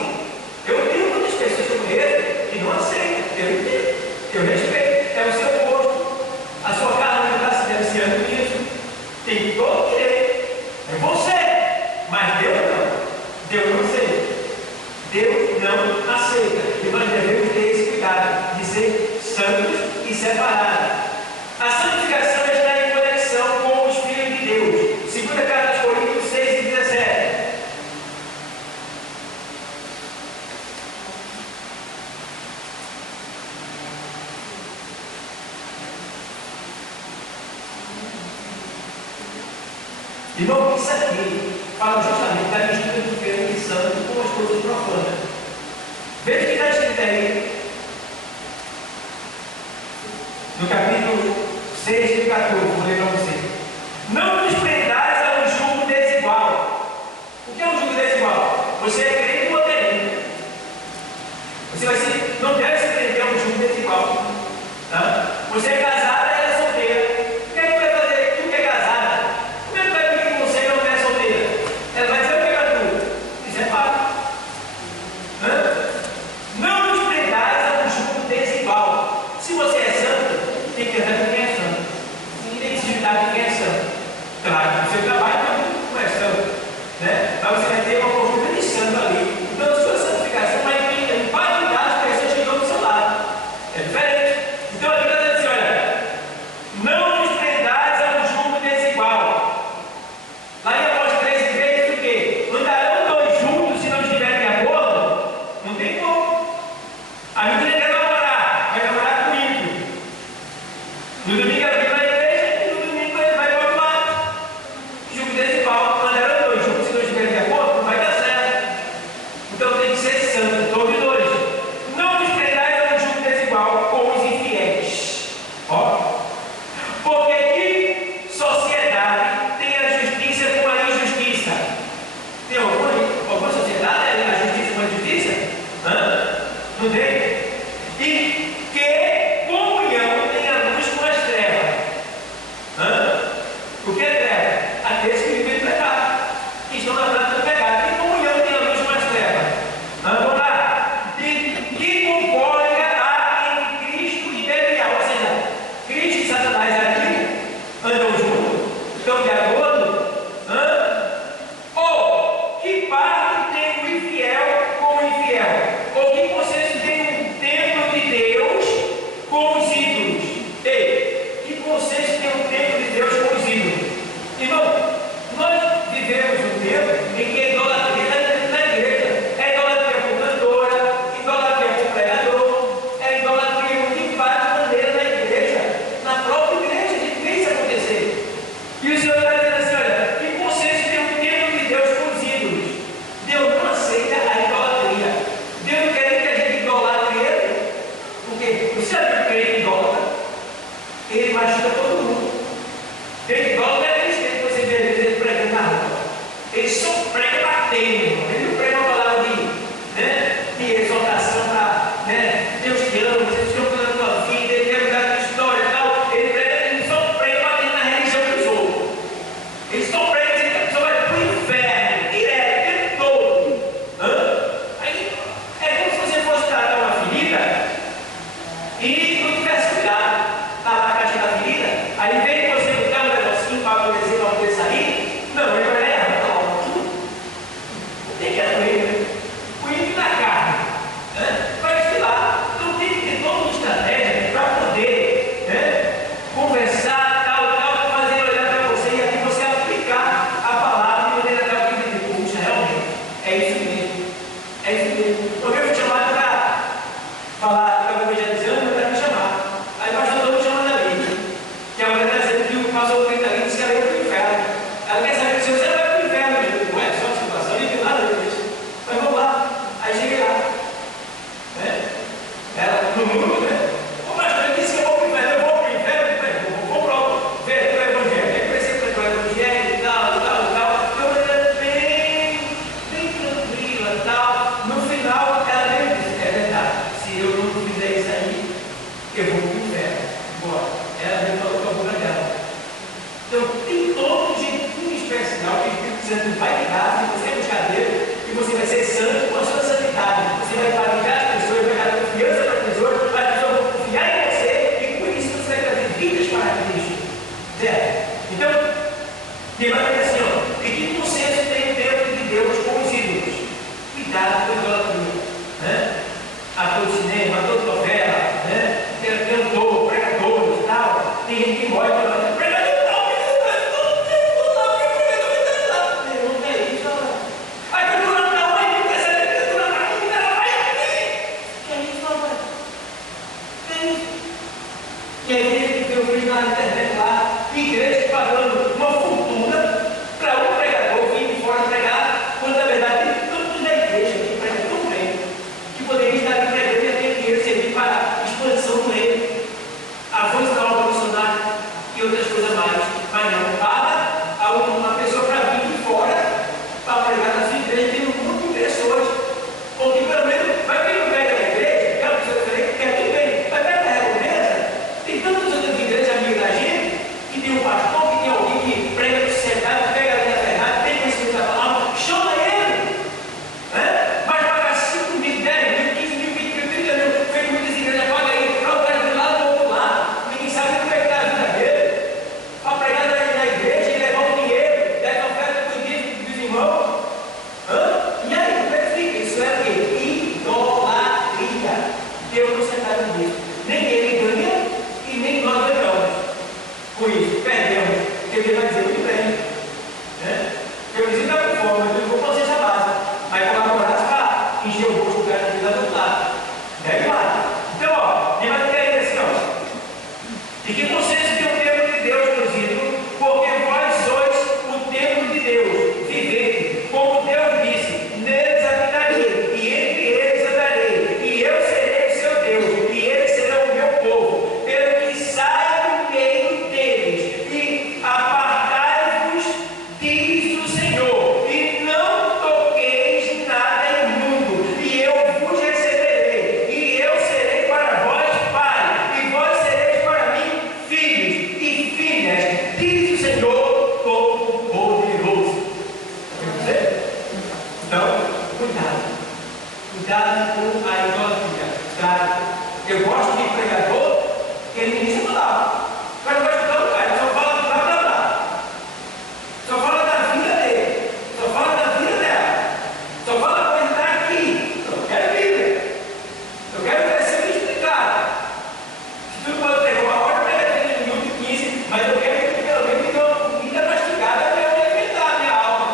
eu tenho muitas pessoas que eu conheço que não aceitam. Eu entendo, eu respeito. É o seu gosto. A sua carne não está se deliciando nisso. Tem todo o direito. É você, mas Deus não. Deus não aceita. Deus não aceita. E nós devemos ter esse cuidado de ser santos e separados. A santificação está em conexão com o Espírito de Deus. Segunda carta aos Coríntios 6:17. Irmão, isso aqui fala justamente da mistura do feio e santo com as coisas profanas. Veja o que está escrito aí, no capítulo 6 e 14, vou ler para você. Não nos prendais a um jugo desigual. O que é um jugo desigual? Você é crente ou é. Você vai ser, não deve se prender a um jugo desigual. Tá? Você é casada e ela é solteira. O que é que vai fazer? Tu que é casada? Como é que vai pedir com você que não é solteira? Ela vai dizer o que é tu? Isso é fato. Não nos prendais a um jugo desigual. Se você é santo, tem que andar com quem é santo. Santo vai ligar, se você é buscadeiro, e você vai ser santo com a sua santidade. Você vai fabricar as pessoas, vai dar confiança para as pessoas, as pessoas vão confiar em você, e por isso você vai trazer vidas para Cristo. Certo? Então, tem uma coisa assim, ó, e que consenso tem dentro de Deus com os ídolos? Cuidado com a idolatria, né? Ator de cinema, ator de novela, né? Cantor, pregador e tal. Tem gente que morre para nós. Pregador não, não é isso, não. Vai cultura não, vai cultura não, vai que é isso, não, vai. Que é isso? E aí ele vê o vídeo na internet lá, igreja pagando uma fortuna para um pregador vir de fora pregar, quando na verdade tem tantos da igreja que pregam tão bem, que poderia estar aqui para a igreja ter dinheiro servir para a expansão do reino, avanço da obra missionária e outras coisas mais. Mas não, paga a uma pessoa para vir de fora para pregar na sua igreja, tem um grupo de pessoas, porque pelo menos vai vir no pé da igreja, que é uma pessoa diferente, que é tudo bem, vai pé da recompensa. Tem tantas outras igrejas amigas da gente, que tem um pastor, que tem alguém que prega de sentado, pega ali na verdade, tem conhecimento da palavra, chama ele, né? Vai pagar 5 mil, 10 mil, 15 mil, 20 mil, 30 mil, feito muitas igrejas, paga aí, para o cara vir lá do outro lado, ninguém sabe como é que está a vida dele, para pregar na igreja e levar o dinheiro, dessa oferta para os irmãos. E aí, como é que fica? Isso é o quê? Idolatria. Deus não se trata disso. Nem ele ganha e nem nós ganhamos. Por isso, perdemos. Porque ele vai dizer muito bem. Né? Eu disse da forma, eu vou fazer essa base. Aí colaborar para encher o bolso do cara que está do outro lado. Daí vai. Então, ó, ele vai ter aí assim, ó. E que vocês têm o templo de Deus, meus ídolos, porque vós sois o templo de Deus, vivente, como Deus disse, neles habitarei, e entre eles andarei, e eu serei o seu Deus, e eles serão o meu povo, pelo que saia do meio deles, e apartai-vos, diz o Senhor, e não toqueis nada imundo, e eu vos receberei, e eu serei para vós pai, e vós sereis para mim filhos e filhas, diz o Senhor Todo-Poderoso. Então, cuidado. Cuidado com a idolatria. Tá? Eu gosto de pregador que ele inicia a palavra. O cara não vai escutar o cara, só fala do blá blá blá. Só fala da vida dele. Só fala da vida dela. Só fala coisa que está aqui. Eu quero Bíblia. Eu quero crescer e explicar. Se tu pode pegar uma hora, pega 30 minutos e 15, mas eu quero que pelo menos me dê uma comida mastigada para eu alimentar a minha alma.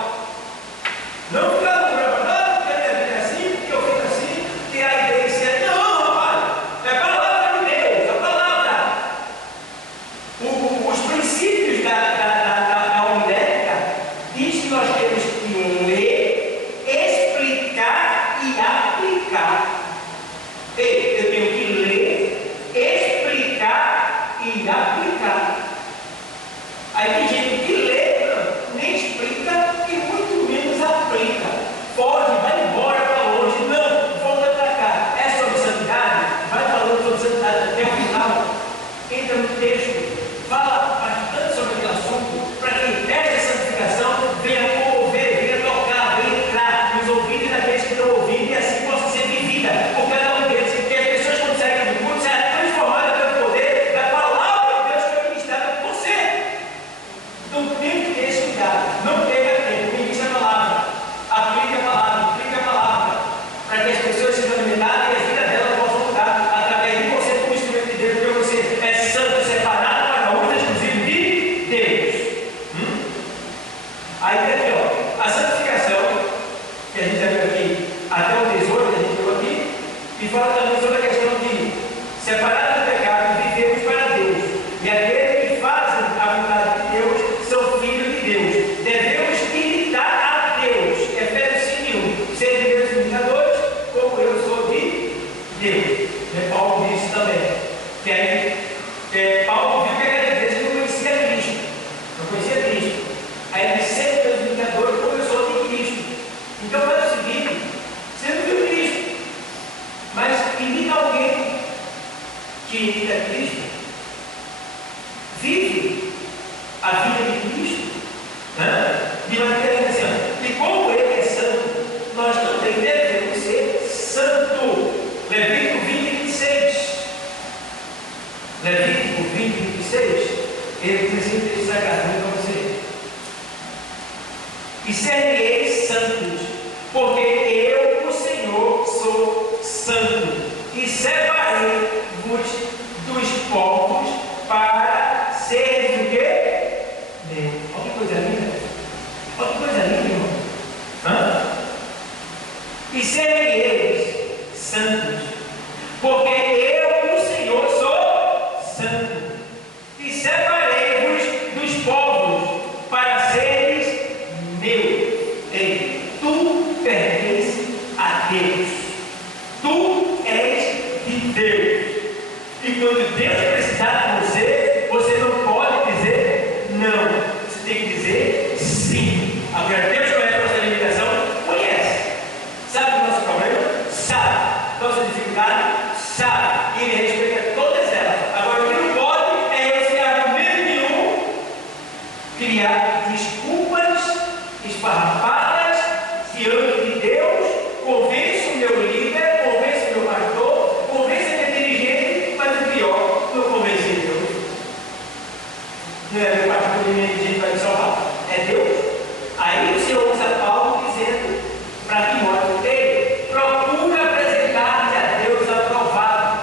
Não ficar no programa, não, porque a minha vida é assim, porque eu fiz assim, que a ideia é certa. Não, rapaz, é a palavra de Deus, a palavra. Os princípios da homilética diz que nós temos que ler, explicar e aplicar. Ei, eu tenho que ler, explicar e aplicar. Aí tem gente que lê, nem explica e muito menos aplica. Foge, vai embora para longe. Não, volta para cá. É sobre santidade? Vai falando sobre santidade até o final. Entra no texto, fala bastante sobre aquele assunto, para que esta santificação venha comover, venha tocar, venha entrar nos ouvidos daqueles que estão ouvindo e assim possa ser vivida por cada um deles. Que as pessoas conseguem no culto ser transformadas pelo poder da palavra de Deus que é ministrada por você. Então tem que ter esse cuidado. Não perca tempo. Ministra a palavra. Aplique a palavra. Explique a palavra. Para que as pessoas sejam alimentadas e a vida delas possam mudar através de você como instrumento de Deus, porque você é santo, separado para uso exclusivo de Deus. Aí tem aqui, ó, a santificação, que a gente já viu aqui, até o 18, a gente viu aqui, e fala também sobre a questão de separar do pecado e vivermos para Deus. E aqueles que fazem a vontade de Deus são filhos de Deus. Devemos imitar a Deus. Efésios 5:1. Ser de Deus imitadores, como eu sou de Deus. Paulo disse também. Que aí, Paulo viu que aquela igreja não conhecia Cristo. Não conhecia Cristo. Aí ele disse, ser de Deus imitadores, como eu sou de e ser-me-eis santos, porque eu, o Senhor, sou santo, e separei-vos dos povos para seres o quê? Meu. Olha que coisa linda. Olha que coisa linda, irmão. E sereis santos, porque eu, o Senhor, sou santo, e separei-vos dos povos para seres meus. Ei, tu pertences a Deus, tu és de Deus, e quando Deus precisar de você, você não pode dizer não, você tem que dizer sim. Agora, Deus conhece a nossa limitação? Conhece. Sabe o nosso problema? Sabe. Nossa dificuldade? Sabe. E Ele respeita todas elas. Agora, o que não pode é esse argumento nenhum criar desculpas esfarrapadas diante de Deus. Convence o meu líder, convence o meu pastor, convence a minha dirigente, mas o pior, não convence Deus. Não é meu pastor e minha dirigente que vai me salvar, é Deus. Aí o Senhor usa Paulo dizendo para Timóteo: ei, procura apresentar-te a Deus aprovado,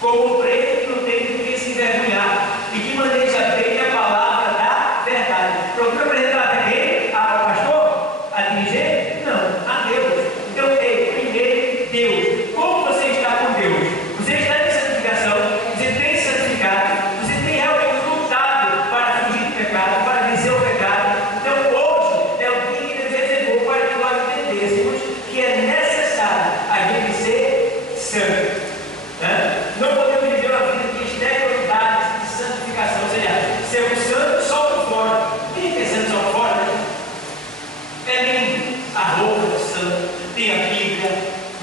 como preto que não tem do que se envergonhar, e que maneja bem a palavra da verdade. Procura apresentar a quem? Ao pastor? A dirigente? Não, a Deus. Então, ei, primeiro Deus. Como você está com Deus? Você está em santificação? Você tem santificado? Você tem realmente lutado para fugir do pecado, para vencer o pecado? Então, hoje é o dia que Deus reservou para que nós entendêssemos que é necessário a gente ser santo. Não podemos viver uma vida de exterioridade, de santificação, ou seja, ser um santo só por fora. Quem é santo só por fora? Né? É lindo a roupa do santo, tem a Bíblia,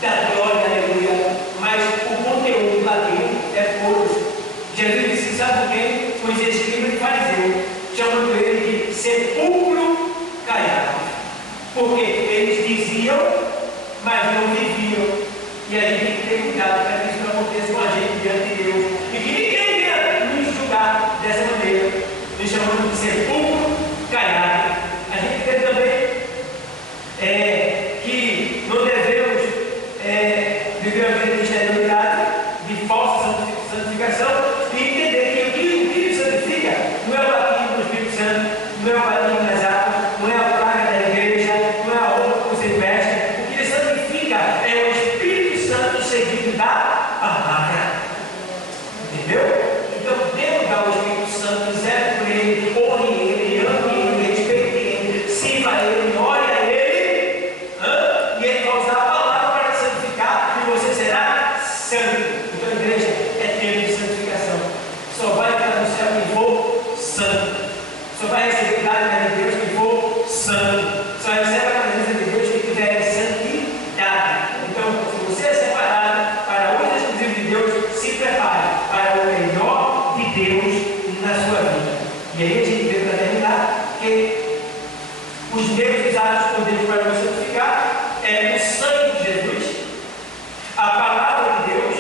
da glória, aleluia, mas o conteúdo lá dentro é puro. Jesus disse: sabe por quê? Os escribas e fariseus chamando ele de sepulcro caiado, porque eles diziam, mas não viviam. E a gente tem que ter cuidado para que isso não aconteça com a gente diante de Deus, e que ninguém venha nos julgar dessa maneira, nos chamando de sepulcro caiado. A gente tem também que não devemos viver a vida de exterioridade, de falsa santificação, e entender que o que nos santifica não é o batismo do Espírito Santo, não é o batismo nas águas, não é a placa da igreja, não é a roupa que você veste. O que nos santifica é o Espírito Santo seguido da palavra. Entendeu? Então, Deus dá o Espírito Santo, zero por ele, honre ele, ame ele, respeite ele, sirva a ele, ore a ele, e ele vai usar a palavra para te santificar, e você será santo. Então, igreja, é tempo de santificação. Só vai entrar no céu quem for santo. Só vai receber glória de Deus quem for santo. Só recebe a presença de Deus quem tiver santidade. Então, se você é separado para o uso exclusivo de Deus, se prepare para o melhor de Deus na sua vida. E aí a gente vê, para terminar, que os meios usados por Deus para nos santificar é o sangue de Jesus, a palavra de Deus,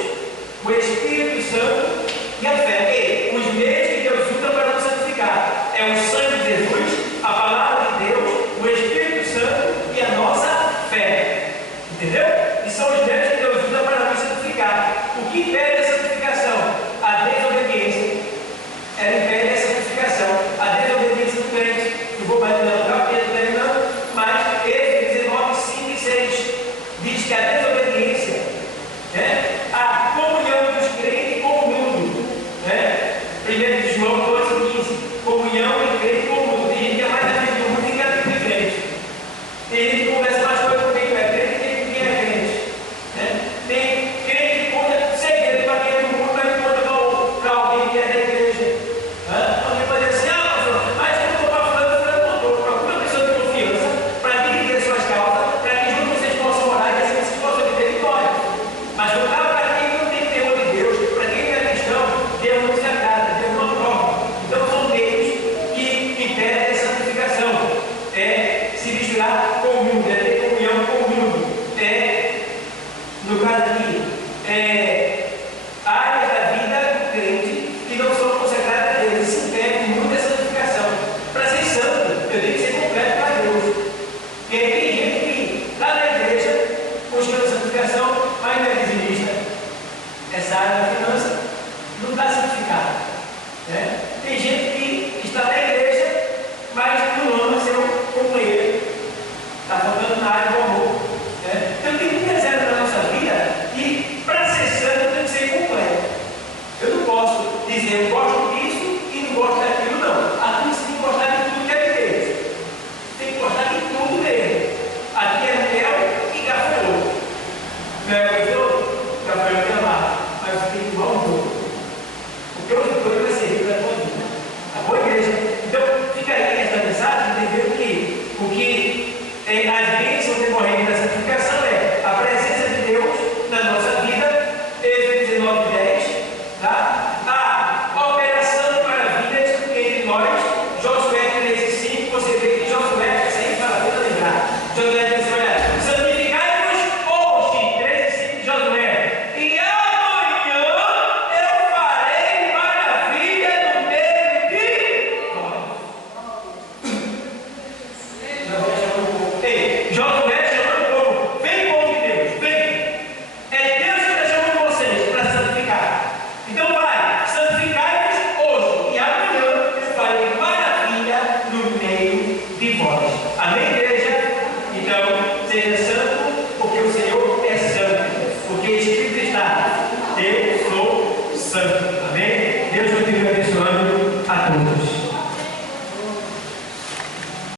o Espírito Santo e a fé. E os meios que Deus usa para nos santificar é o sangue de Jesus, a palavra de Deus, o Espírito Santo e a nossa fé. Entendeu? E são os meios que Deus usa para nos santificar. O que impede a santificação? A desobediência. Ela impede a santificação. A desobediência do crente. Eu vou bater na outra, terminando. as